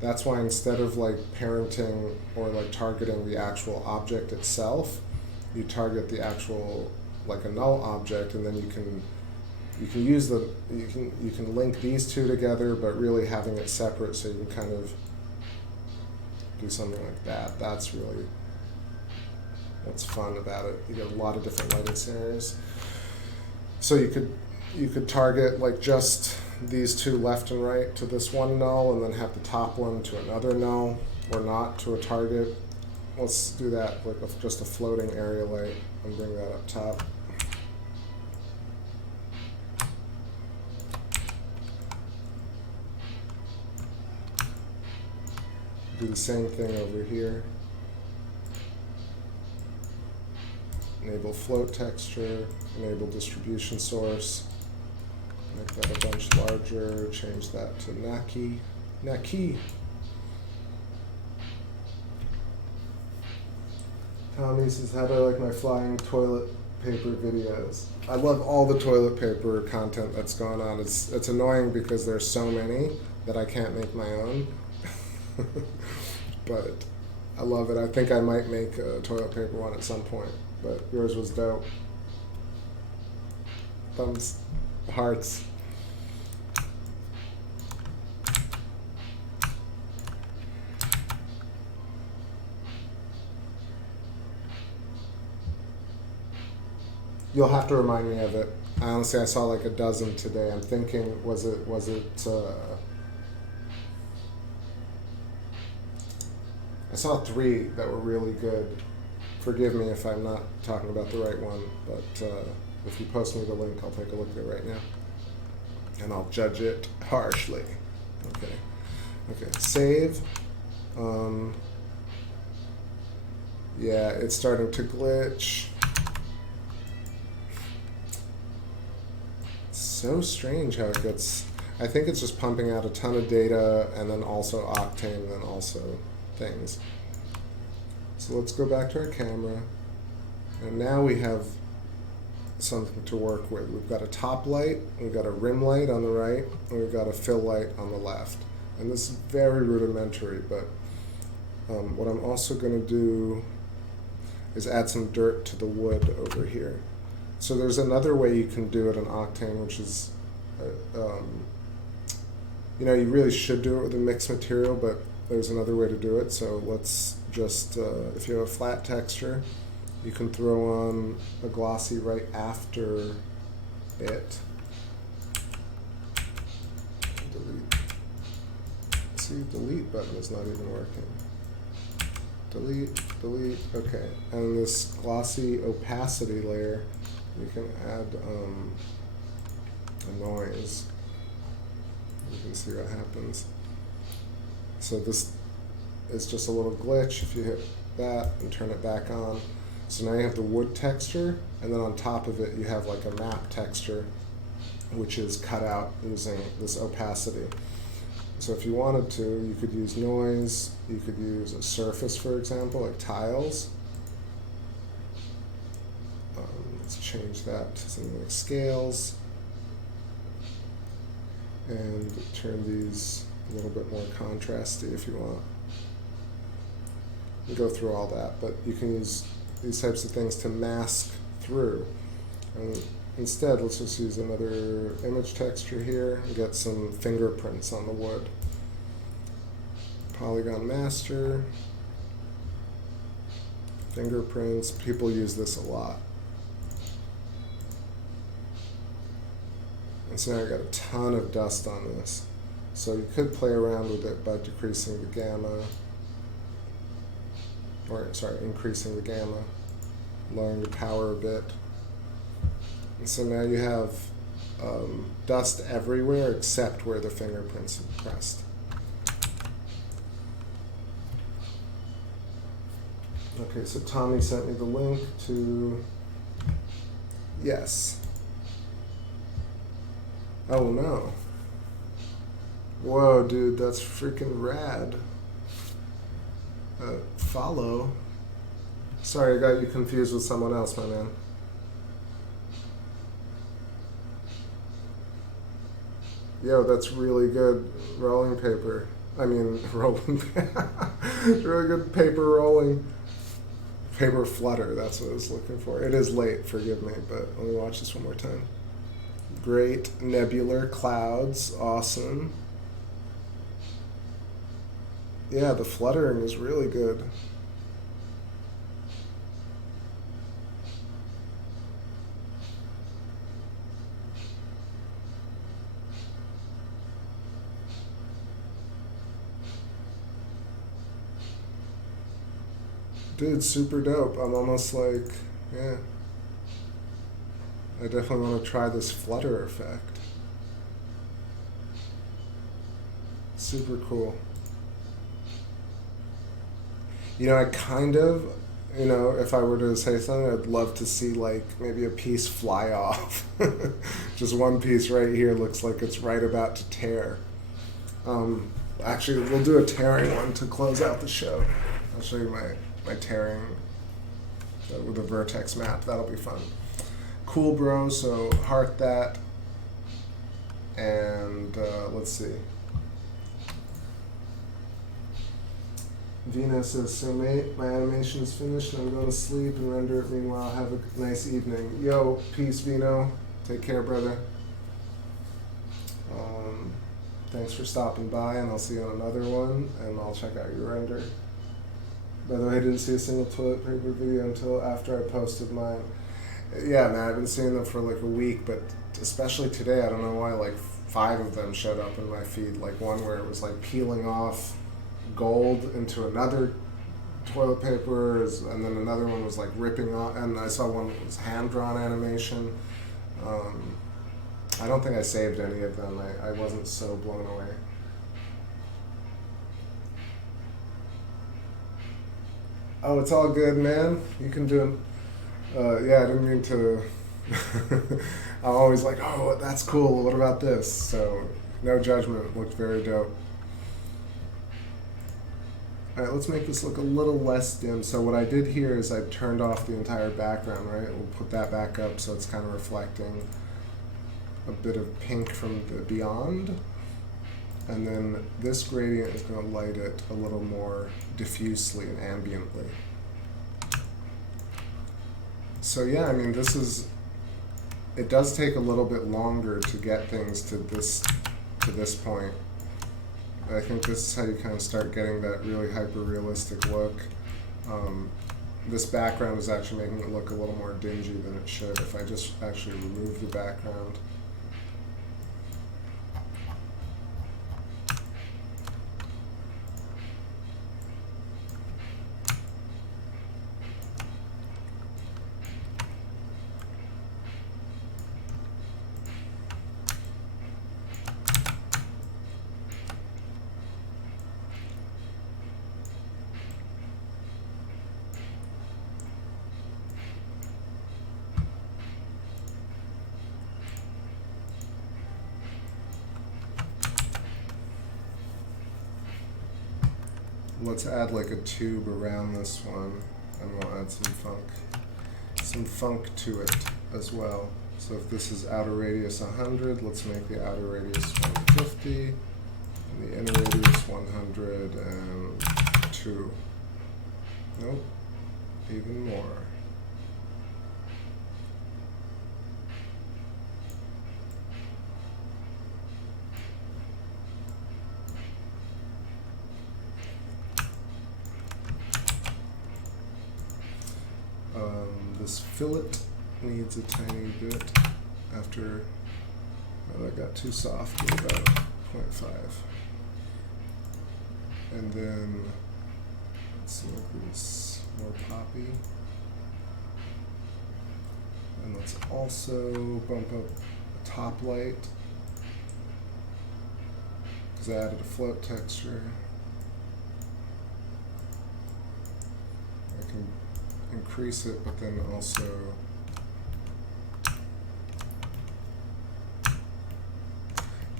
That's why instead of like parenting or like targeting the actual object itself, you target the actual like a null object, and then you can use the you can link these two together, but really having it separate, so you can kind of do something like that. That's what's fun about it. You get a lot of different lighting scenarios. So you could target like just these two left and right to this one null, and then have the top one to another null, or not to a target. Let's do that like just a floating area light and bring that up top. Do the same thing over here. Enable float texture, enable distribution source. Make that a bunch larger, change that to Naki. Tommy says, how do I like my flying toilet paper videos? I love all the toilet paper content that's going on. It's annoying because there's so many that I can't make my own. But I love it. I think I might make a toilet paper one at some point, but yours was dope. Thumbs, hearts. You'll have to remind me of it. Honestly, I saw like a dozen today. I'm thinking, was it I saw 3 that were really good. Forgive me if I'm not talking about the right one, but if you post me the link, I'll take a look at it right now, and I'll judge it harshly. Okay, save. Yeah, it's starting to glitch. It's so strange how it gets. I think it's just pumping out a ton of data, and then also Octane, and then also things. So let's go back to our camera, and now we have something to work with. We've got a top light, we've got a rim light on the right, and we've got a fill light on the left. And this is very rudimentary, but what I'm also going to do is add some dirt to the wood over here. So there's another way you can do it in Octane, which is, you know, you really should do it with a mixed material, but there's another way to do it. So let's just, if you have a flat texture, you can throw on a glossy right after it. Delete. See, delete button is not even working. Delete, okay. And this glossy opacity layer, you can add a noise. You can see what happens. So this is just a little glitch. If you hit that and turn it back on. So now you have the wood texture, and then on top of it you have like a map texture, which is cut out using this opacity. So if you wanted to, you could use noise, you could use a surface, for example, like tiles. Let's change that to something like scales, and turn these a little bit more contrasty if you want. You go through all that, but you can use these types of things to mask through. And instead, let's just use another image texture here and get some fingerprints on the wood. Polygon master, fingerprints. People use this a lot. And so now I've got a ton of dust on this. So you could play around with it by decreasing the gamma, or sorry, increasing the gamma, lowering the power a bit. And so now you have dust everywhere except where the fingerprints are pressed. Okay, so Tommy sent me the link to, yes. Oh no. Whoa, dude, that's freaking rad. Follow. Sorry, I got you confused with someone else, my man. Yo, that's really good rolling paper. I mean, rolling. Really good paper rolling. Paper flutter, that's what I was looking for. It is late, forgive me, but let me watch this one more time. Great nebular clouds, awesome. Yeah, the fluttering is really good. Dude, super dope. I'm almost like, yeah. I definitely want to try this flutter effect. Super cool. You know, I kind of, you know, if I were to say something, I'd love to see like maybe a piece fly off. Just one piece right here looks like it's right about to tear. Actually, we'll do a tearing one to close out the show. I'll show you my tearing with a vertex map. That'll be fun. Cool, bro. So heart that. And let's see. Vina says, so mate, my animation is finished and I'm going to sleep and render it. Meanwhile, have a nice evening. Yo, peace, Vino. Take care, brother. Thanks for stopping by, and I'll see you on another one, and I'll check out your render. By the way, I didn't see a single toilet paper video until after I posted mine. Yeah, man, I've been seeing them for like a week, but especially today, I don't know why, like 5 of them showed up in my feed. Like one where it was like peeling off gold into another toilet paper, and then another one was like ripping off, and I saw one that was hand-drawn animation. I don't think I saved any of them. I wasn't so blown away. Oh, it's all good, man. You can do it. Yeah, I didn't mean to. I'm always like, oh, that's cool. What about this? So, no judgment. It looked very dope. All right, let's make this look a little less dim. So what I did here is I turned off the entire background, right? We'll put that back up so it's kind of reflecting a bit of pink from the beyond. And then this gradient is going to light it a little more diffusely and ambiently. So yeah, I mean, this is, it does take a little bit longer to get things to this point. I think this is how you kind of start getting that really hyper-realistic look. This background is actually making it look a little more dingy than it should if I just actually remove the background. Let's add like a tube around this one, and we'll add some funk to it as well. So if this is outer radius 100, let's make the outer radius 150, and the inner radius 102. Nope, even more. This fillet needs a tiny bit after, oh, that got too soft at about 0.5. And then, let's make this more poppy. And let's also bump up the top light, because I added a float texture. I can decrease it, but then also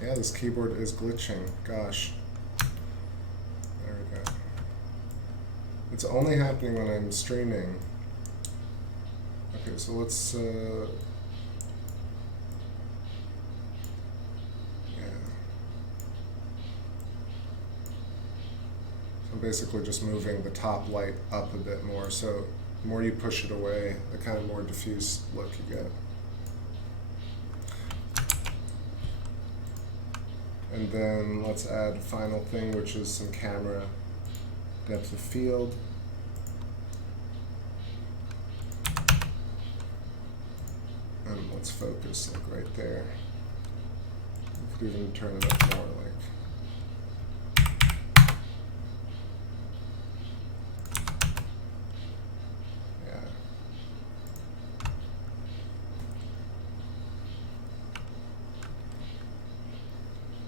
yeah, this keyboard is glitching. Gosh. There we go. It's only happening when I'm streaming. Okay, so let's yeah. So I'm basically just moving the top light up a bit more. So the more you push it away, the kind of more diffuse look you get. And then let's add final thing, which is some camera depth of field. And let's focus like right there. We could even turn it up more like. Yeah.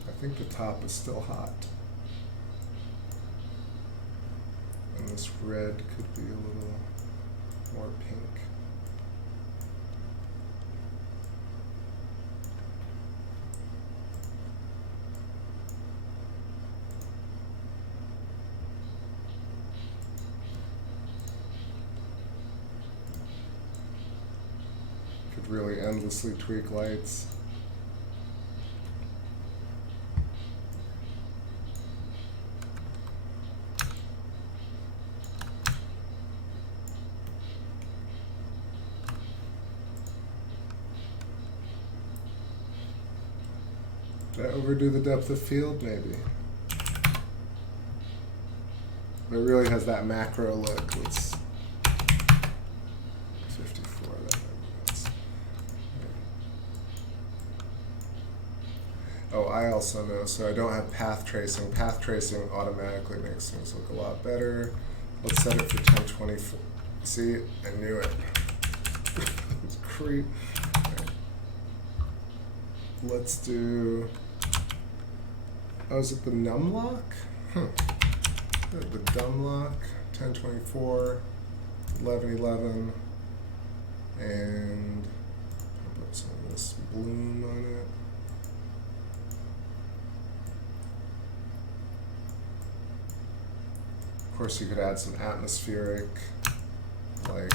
I think the top is still hot. And this red could be a little more pink. Could really endlessly tweak lights. Did I overdo the depth of field? Maybe. But it really has that macro look. It's 54. That's, oh, I also know, so I don't have path tracing. Path tracing automatically makes things look a lot better. Let's set it for 1024. See, I knew it. It's creep. Okay. Let's do. Oh, is it the num lock? Huh. The dumb lock, 1024, 1111, and I'll put some of this bloom on it. Of course, you could add some atmospheric, like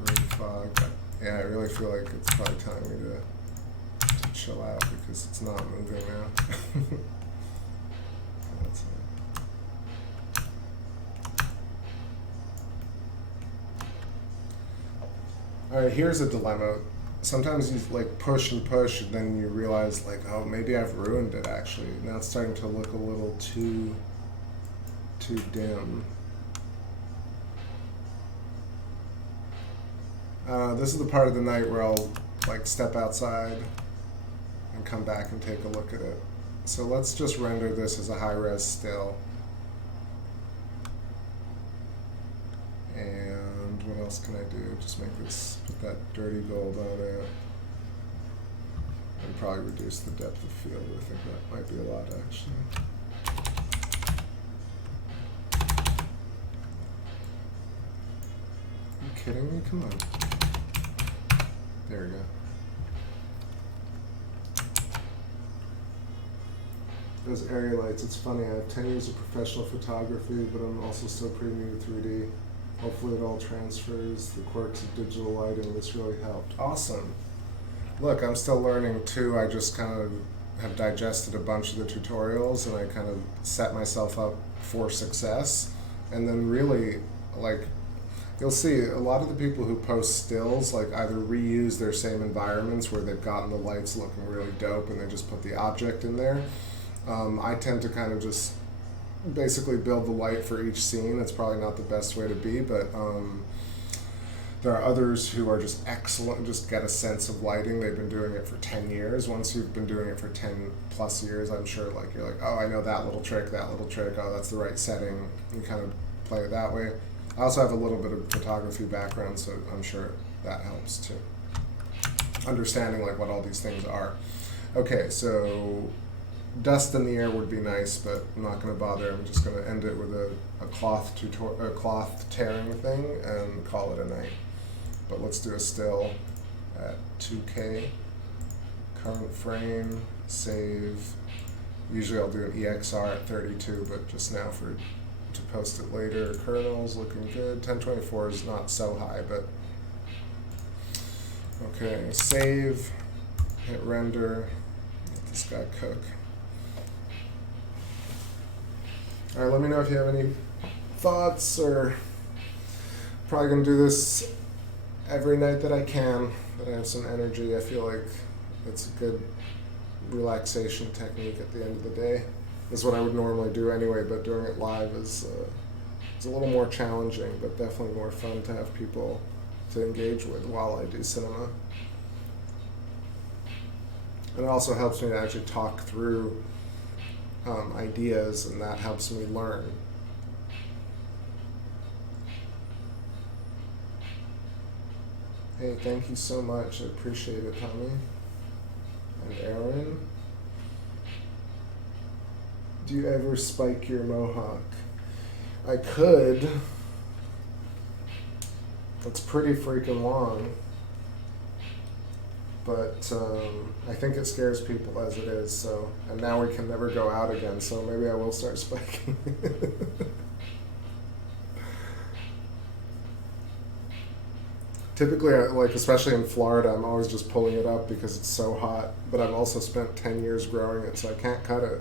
rain fog. But yeah, I really feel like it's probably time me to chill out because it's not moving now. That's it. All right, here's a dilemma. Sometimes you like push and push, and then you realize like, oh, maybe I've ruined it actually. Now it's starting to look a little too dim. This is the part of the night where I'll like step outside and come back and take a look at it. So let's just render this as a high-res still. And what else can I do? Just make this, put that dirty gold on it. And probably reduce the depth of field. I think that might be a lot actually. Are you kidding me? Come on. There we go. Those area lights, it's funny, I have 10 years of professional photography, but I'm also still pretty new to 3D. Hopefully it all transfers, the quirks of digital lighting, this really helped. Awesome. Look, I'm still learning too. I just kind of have digested a bunch of the tutorials and I kind of set myself up for success. And then really, like, you'll see a lot of the people who post stills like either reuse their same environments where they've gotten the lights looking really dope and they just put the object in there. I tend to kind of just basically build the light for each scene. It's probably not the best way to be, but there are others who are just excellent, just get a sense of lighting. They've been doing it for 10 years. Once you've been doing it for 10 plus years, I'm sure like you're like, oh, I know that little trick, oh, that's the right setting. You kind of play it that way. I also have a little bit of photography background, so I'm sure that helps too. Understanding like what all these things are. Okay, so dust in the air would be nice, but I'm not going to bother. I'm just going to end it with a cloth tearing thing and call it a night. But let's do a still at 2K, current frame, save. Usually I'll do an EXR at 32, but just now to post it later. Kernel's looking good. 1024 is not so high, but okay. Save, hit render, let this guy cook. All right, let me know if you have any thoughts, or probably gonna do this every night that I can, that I have some energy. I feel like it's a good relaxation technique at the end of the day. This is what I would normally do anyway, but doing it live is it's a little more challenging, but definitely more fun to have people to engage with while I do cinema. And it also helps me to actually talk through ideas, and that helps me learn. Hey, thank you so much. I appreciate it, Tommy. And Aaron. Do you ever spike your mohawk? I could. It's pretty freaking long. But I think it scares people as it is, so, and now we can never go out again, so maybe I will start spiking. Typically, like especially in Florida, I'm always just pulling it up because it's so hot, but I've also spent 10 years growing it, so I can't cut it.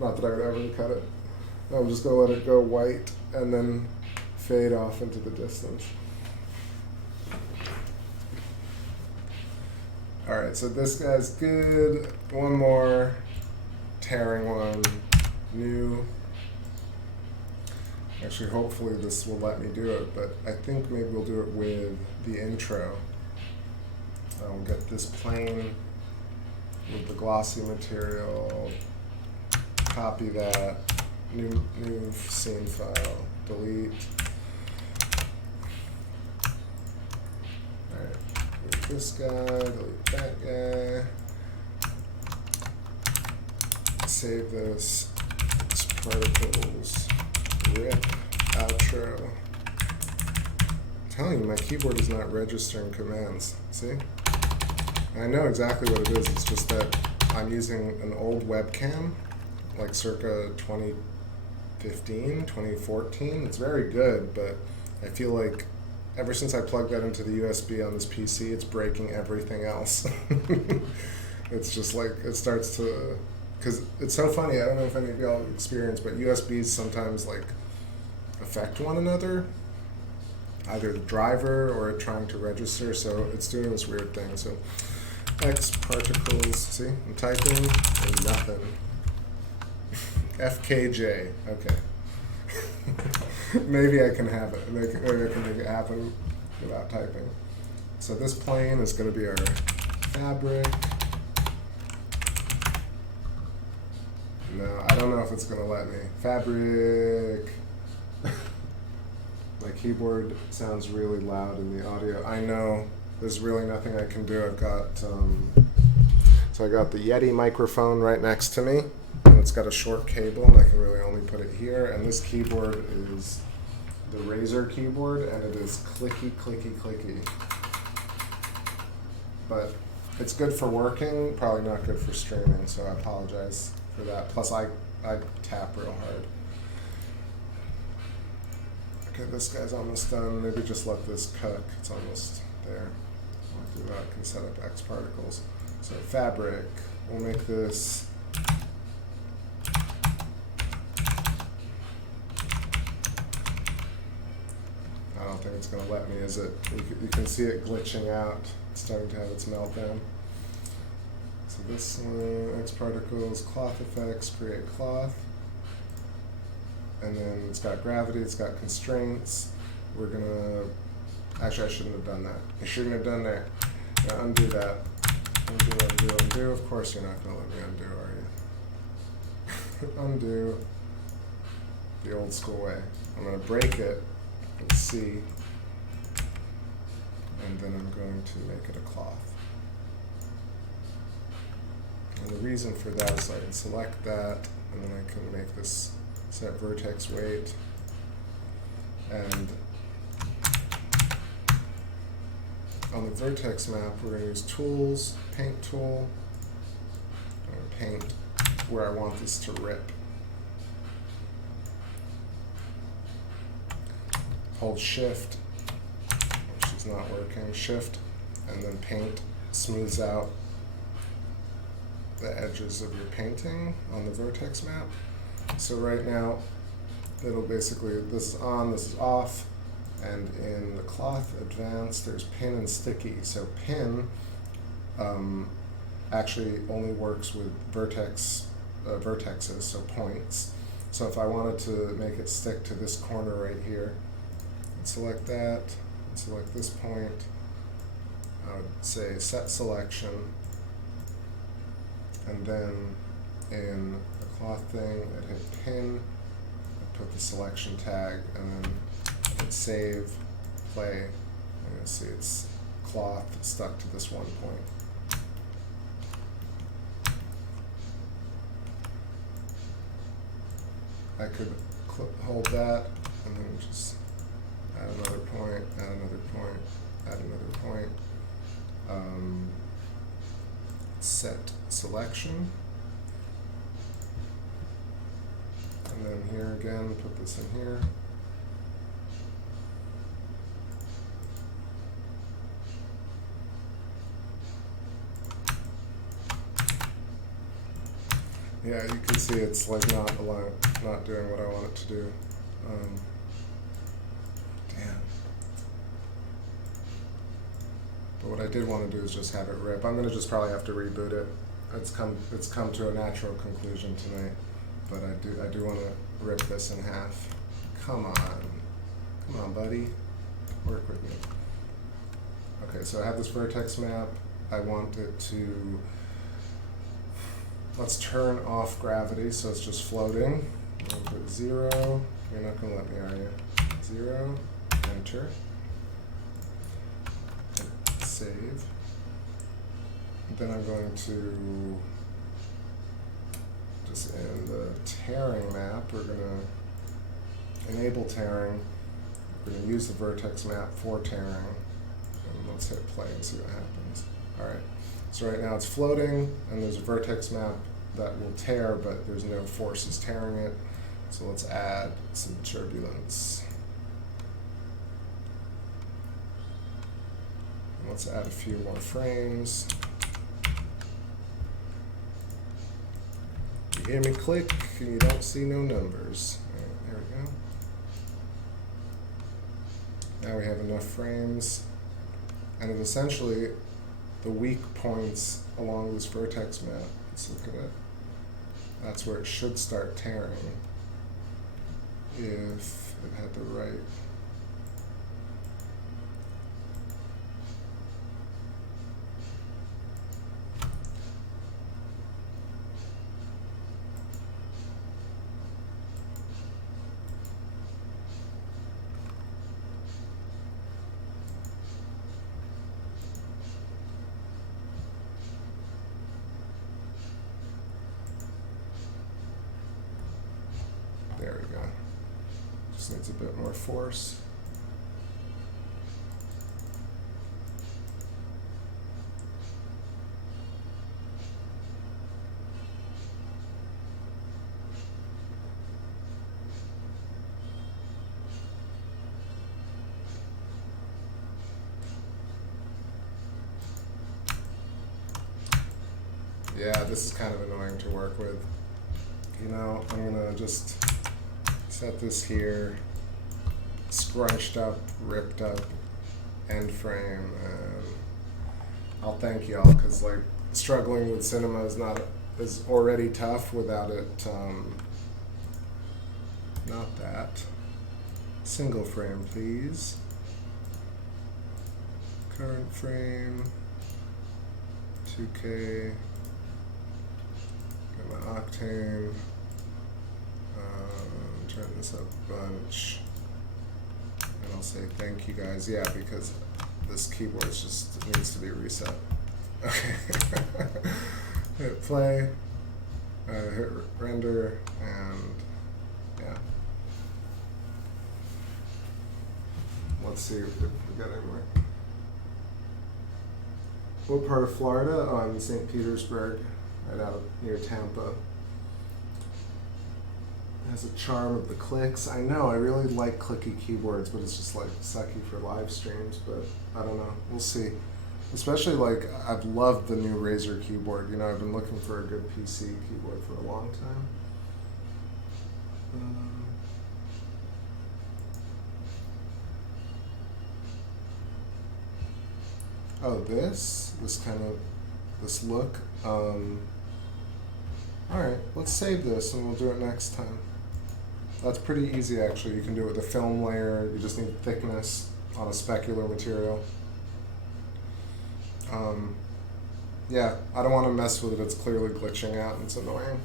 Not that I would ever cut it. I'm just going to let it go white and then fade off into the distance. All right, so this guy's good. One more tearing one, new. Actually, hopefully this will let me do it, but I think maybe we'll do it with the intro. I'll get this plane with the glossy material, copy that, new scene file, delete. All right. Delete this guy, delete that guy. Save this. Particles. Rip. Outro. I'm telling you, my keyboard is not registering commands. See? I know exactly what it is. It's just that I'm using an old webcam, like circa 2015, 2014. It's very good, but I feel like ever since I plugged that into the USB on this PC, it's breaking everything else. It's just like, it starts to, because it's so funny, I don't know if any of y'all have experienced, but USBs sometimes like affect one another, either the driver or it trying to register, so it's doing this weird thing. So X particles, see, I'm typing and nothing. FKJ, okay. Maybe I can have it. Maybe I can make it happen without typing. So this plane is going to be our fabric. No, I don't know if it's going to let me. Fabric. My keyboard sounds really loud in the audio. I know. There's really nothing I can do. I've got, so I got the Yeti microphone right next to me. And it's got a short cable, and I can really only put it here. And this keyboard is the Razer keyboard, and it is clicky, clicky, clicky. But it's good for working, probably not good for streaming, so I apologize for that. Plus, I tap real hard. Okay, this guy's almost done. Maybe just let this cook. It's almost there. After that, I can set up X particles. So fabric, we'll make this. I don't think it's going to let me, is it? You can see it glitching out. It's starting to have its meltdown. So this one, X particles, cloth effects, create cloth. And then it's got gravity, it's got constraints. We're going to, actually I shouldn't have done that. I shouldn't have done that. Now undo that. Undo, undo, undo. Of course you're not going to let me undo, are you? Undo. The old school way. I'm going to break it. Let's see, and then I'm going to make it a cloth. And the reason for that is I can select that, and then I can make this set vertex weight. And on the vertex map, we're going to use tools, paint tool, and paint where I want this to rip. Hold shift, which is not working, shift, and then paint smooths out the edges of your painting on the vertex map. So right now, it'll basically, this is on, this is off, and in the cloth advanced, there's pin and sticky. So pin actually only works with vertexes, so points. So if I wanted to make it stick to this corner right here, I'd select that, and select this point, I would say set selection, and then in the cloth thing, I'd hit pin, I'd put the selection tag, and then hit save, play, and you'll see it's cloth stuck to this one point. I could hold that, and then just add another point, add another point, add another point. Set selection, and then here again, put this in here. Yeah, you can see it's like not doing what I want it to do. Damn. But what I did want to do is just have it rip. I'm gonna just probably have to reboot it. It's come to a natural conclusion tonight, but I do want to rip this in half. Come on, buddy, work with me. Okay, so I have this vertex map. I want it to. Let's turn off gravity, so it's just floating. I'll put 0. You're not gonna let me, are you? 0. Enter. Save. Then I'm going to just in the tearing map, we're going to enable tearing. We're going to use the vertex map for tearing. And let's hit play and see what happens. All right. So right now it's floating, and there's a vertex map that will tear, but there's no forces tearing it. So let's add some turbulence. Let's add a few more frames. You hear me click, and you don't see no numbers. All right, there we go. Now we have enough frames. And it essentially, the weak points along this vertex map, let's look at it. That's where it should start tearing if it had the right. There we go. Just needs a bit more force. Yeah, this is kind of annoying to work with. You know, I'm gonna just set this here, scrunched up, ripped up, end frame, and I'll thank y'all, because like struggling with cinema is already tough without it. Not that. Single frame, please. Current frame, 2K. Get my octane. Turn this up a bunch, and I'll say thank you guys. Yeah, because this keyboard just needs to be reset. Okay. hit play, hit render, and yeah. Let's see if we got anywhere. What part of Florida? Oh, I'm in St. Petersburg, right out near Tampa. It has a charm of the clicks. I know, I really like clicky keyboards, but it's just like sucky for live streams, but I don't know. We'll see. Especially like, I've loved the new Razer keyboard. You know, I've been looking for a good PC keyboard for a long time. Oh, this look. Alright, let's save this and we'll do it next time. That's pretty easy actually. You can do it with a film layer. You just need thickness on a specular material. Yeah, I don't want to mess with it. It's clearly glitching out and it's annoying.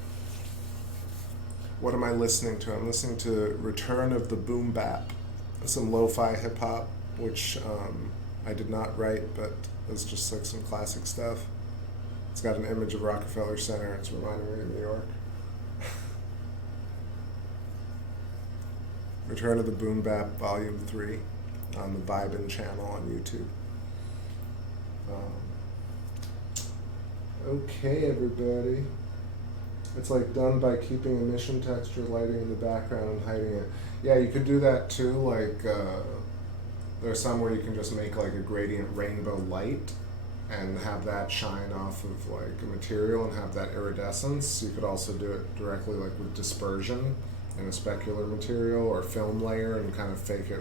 What am I listening to? I'm listening to Return of the Boom Bap, some lo-fi hip hop, which I did not write, but it's just like some classic stuff. It's got an image of Rockefeller Center. It's reminding me of New York. Return of the Boom Bap Volume 3 on the Vibin channel on YouTube. Okay, everybody. It's like done by keeping emission texture lighting in the background and hiding it. Yeah, you could do that too. Like there's some where you can just make like a gradient rainbow light and have that shine off of like a material and have that iridescence. You could also do it directly like with dispersion in a specular material or film layer and kind of fake it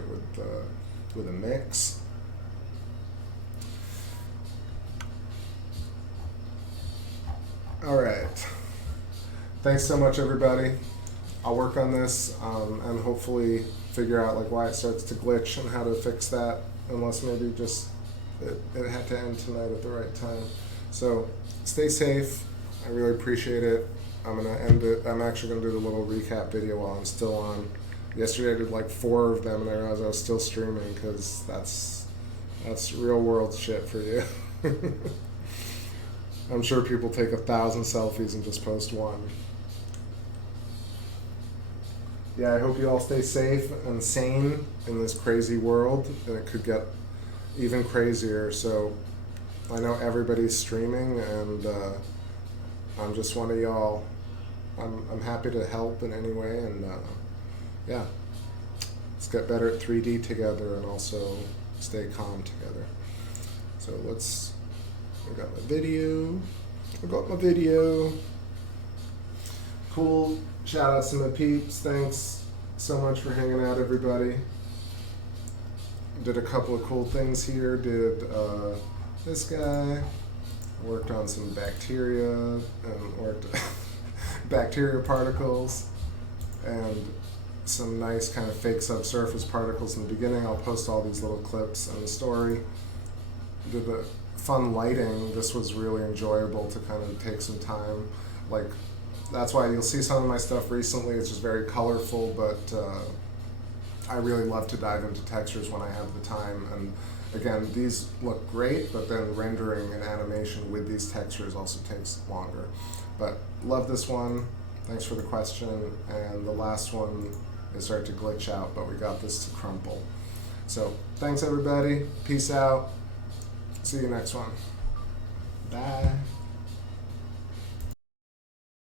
with a mix. All right. Thanks so much, everybody. I'll work on this and hopefully figure out like why it starts to glitch and how to fix that, unless maybe just it had to end tonight at the right time. So stay safe. I really appreciate it. I'm gonna end it. I'm actually gonna do the little recap video while I'm still on. Yesterday I did like 4 of them and I realized I was still streaming because that's real world shit for you. I'm sure people take 1,000 selfies and just post one. Yeah, I hope you all stay safe and sane in this crazy world, and it could get even crazier. So I know everybody's streaming, and I'm just one of y'all. I'm happy to help in any way, and yeah, let's get better at 3D together and also stay calm together. So I got my video. Cool. Shout out to my peeps. Thanks so much for hanging out, everybody. Did a couple of cool things here. Did this guy. Worked on some bacteria and worked bacteria particles and some nice kind of fake subsurface particles in the beginning. I'll post all these little clips in the story. Did the fun lighting. This was really enjoyable to kind of take some time. Like, that's why you'll see some of my stuff recently. It's just very colorful, but I really love to dive into textures when I have the time. And again, these look great, but then rendering and animation with these textures also takes longer. But love this one. Thanks for the question. And the last one is starting to glitch out, but we got this to crumple. So thanks, everybody. Peace out. See you next one. Bye.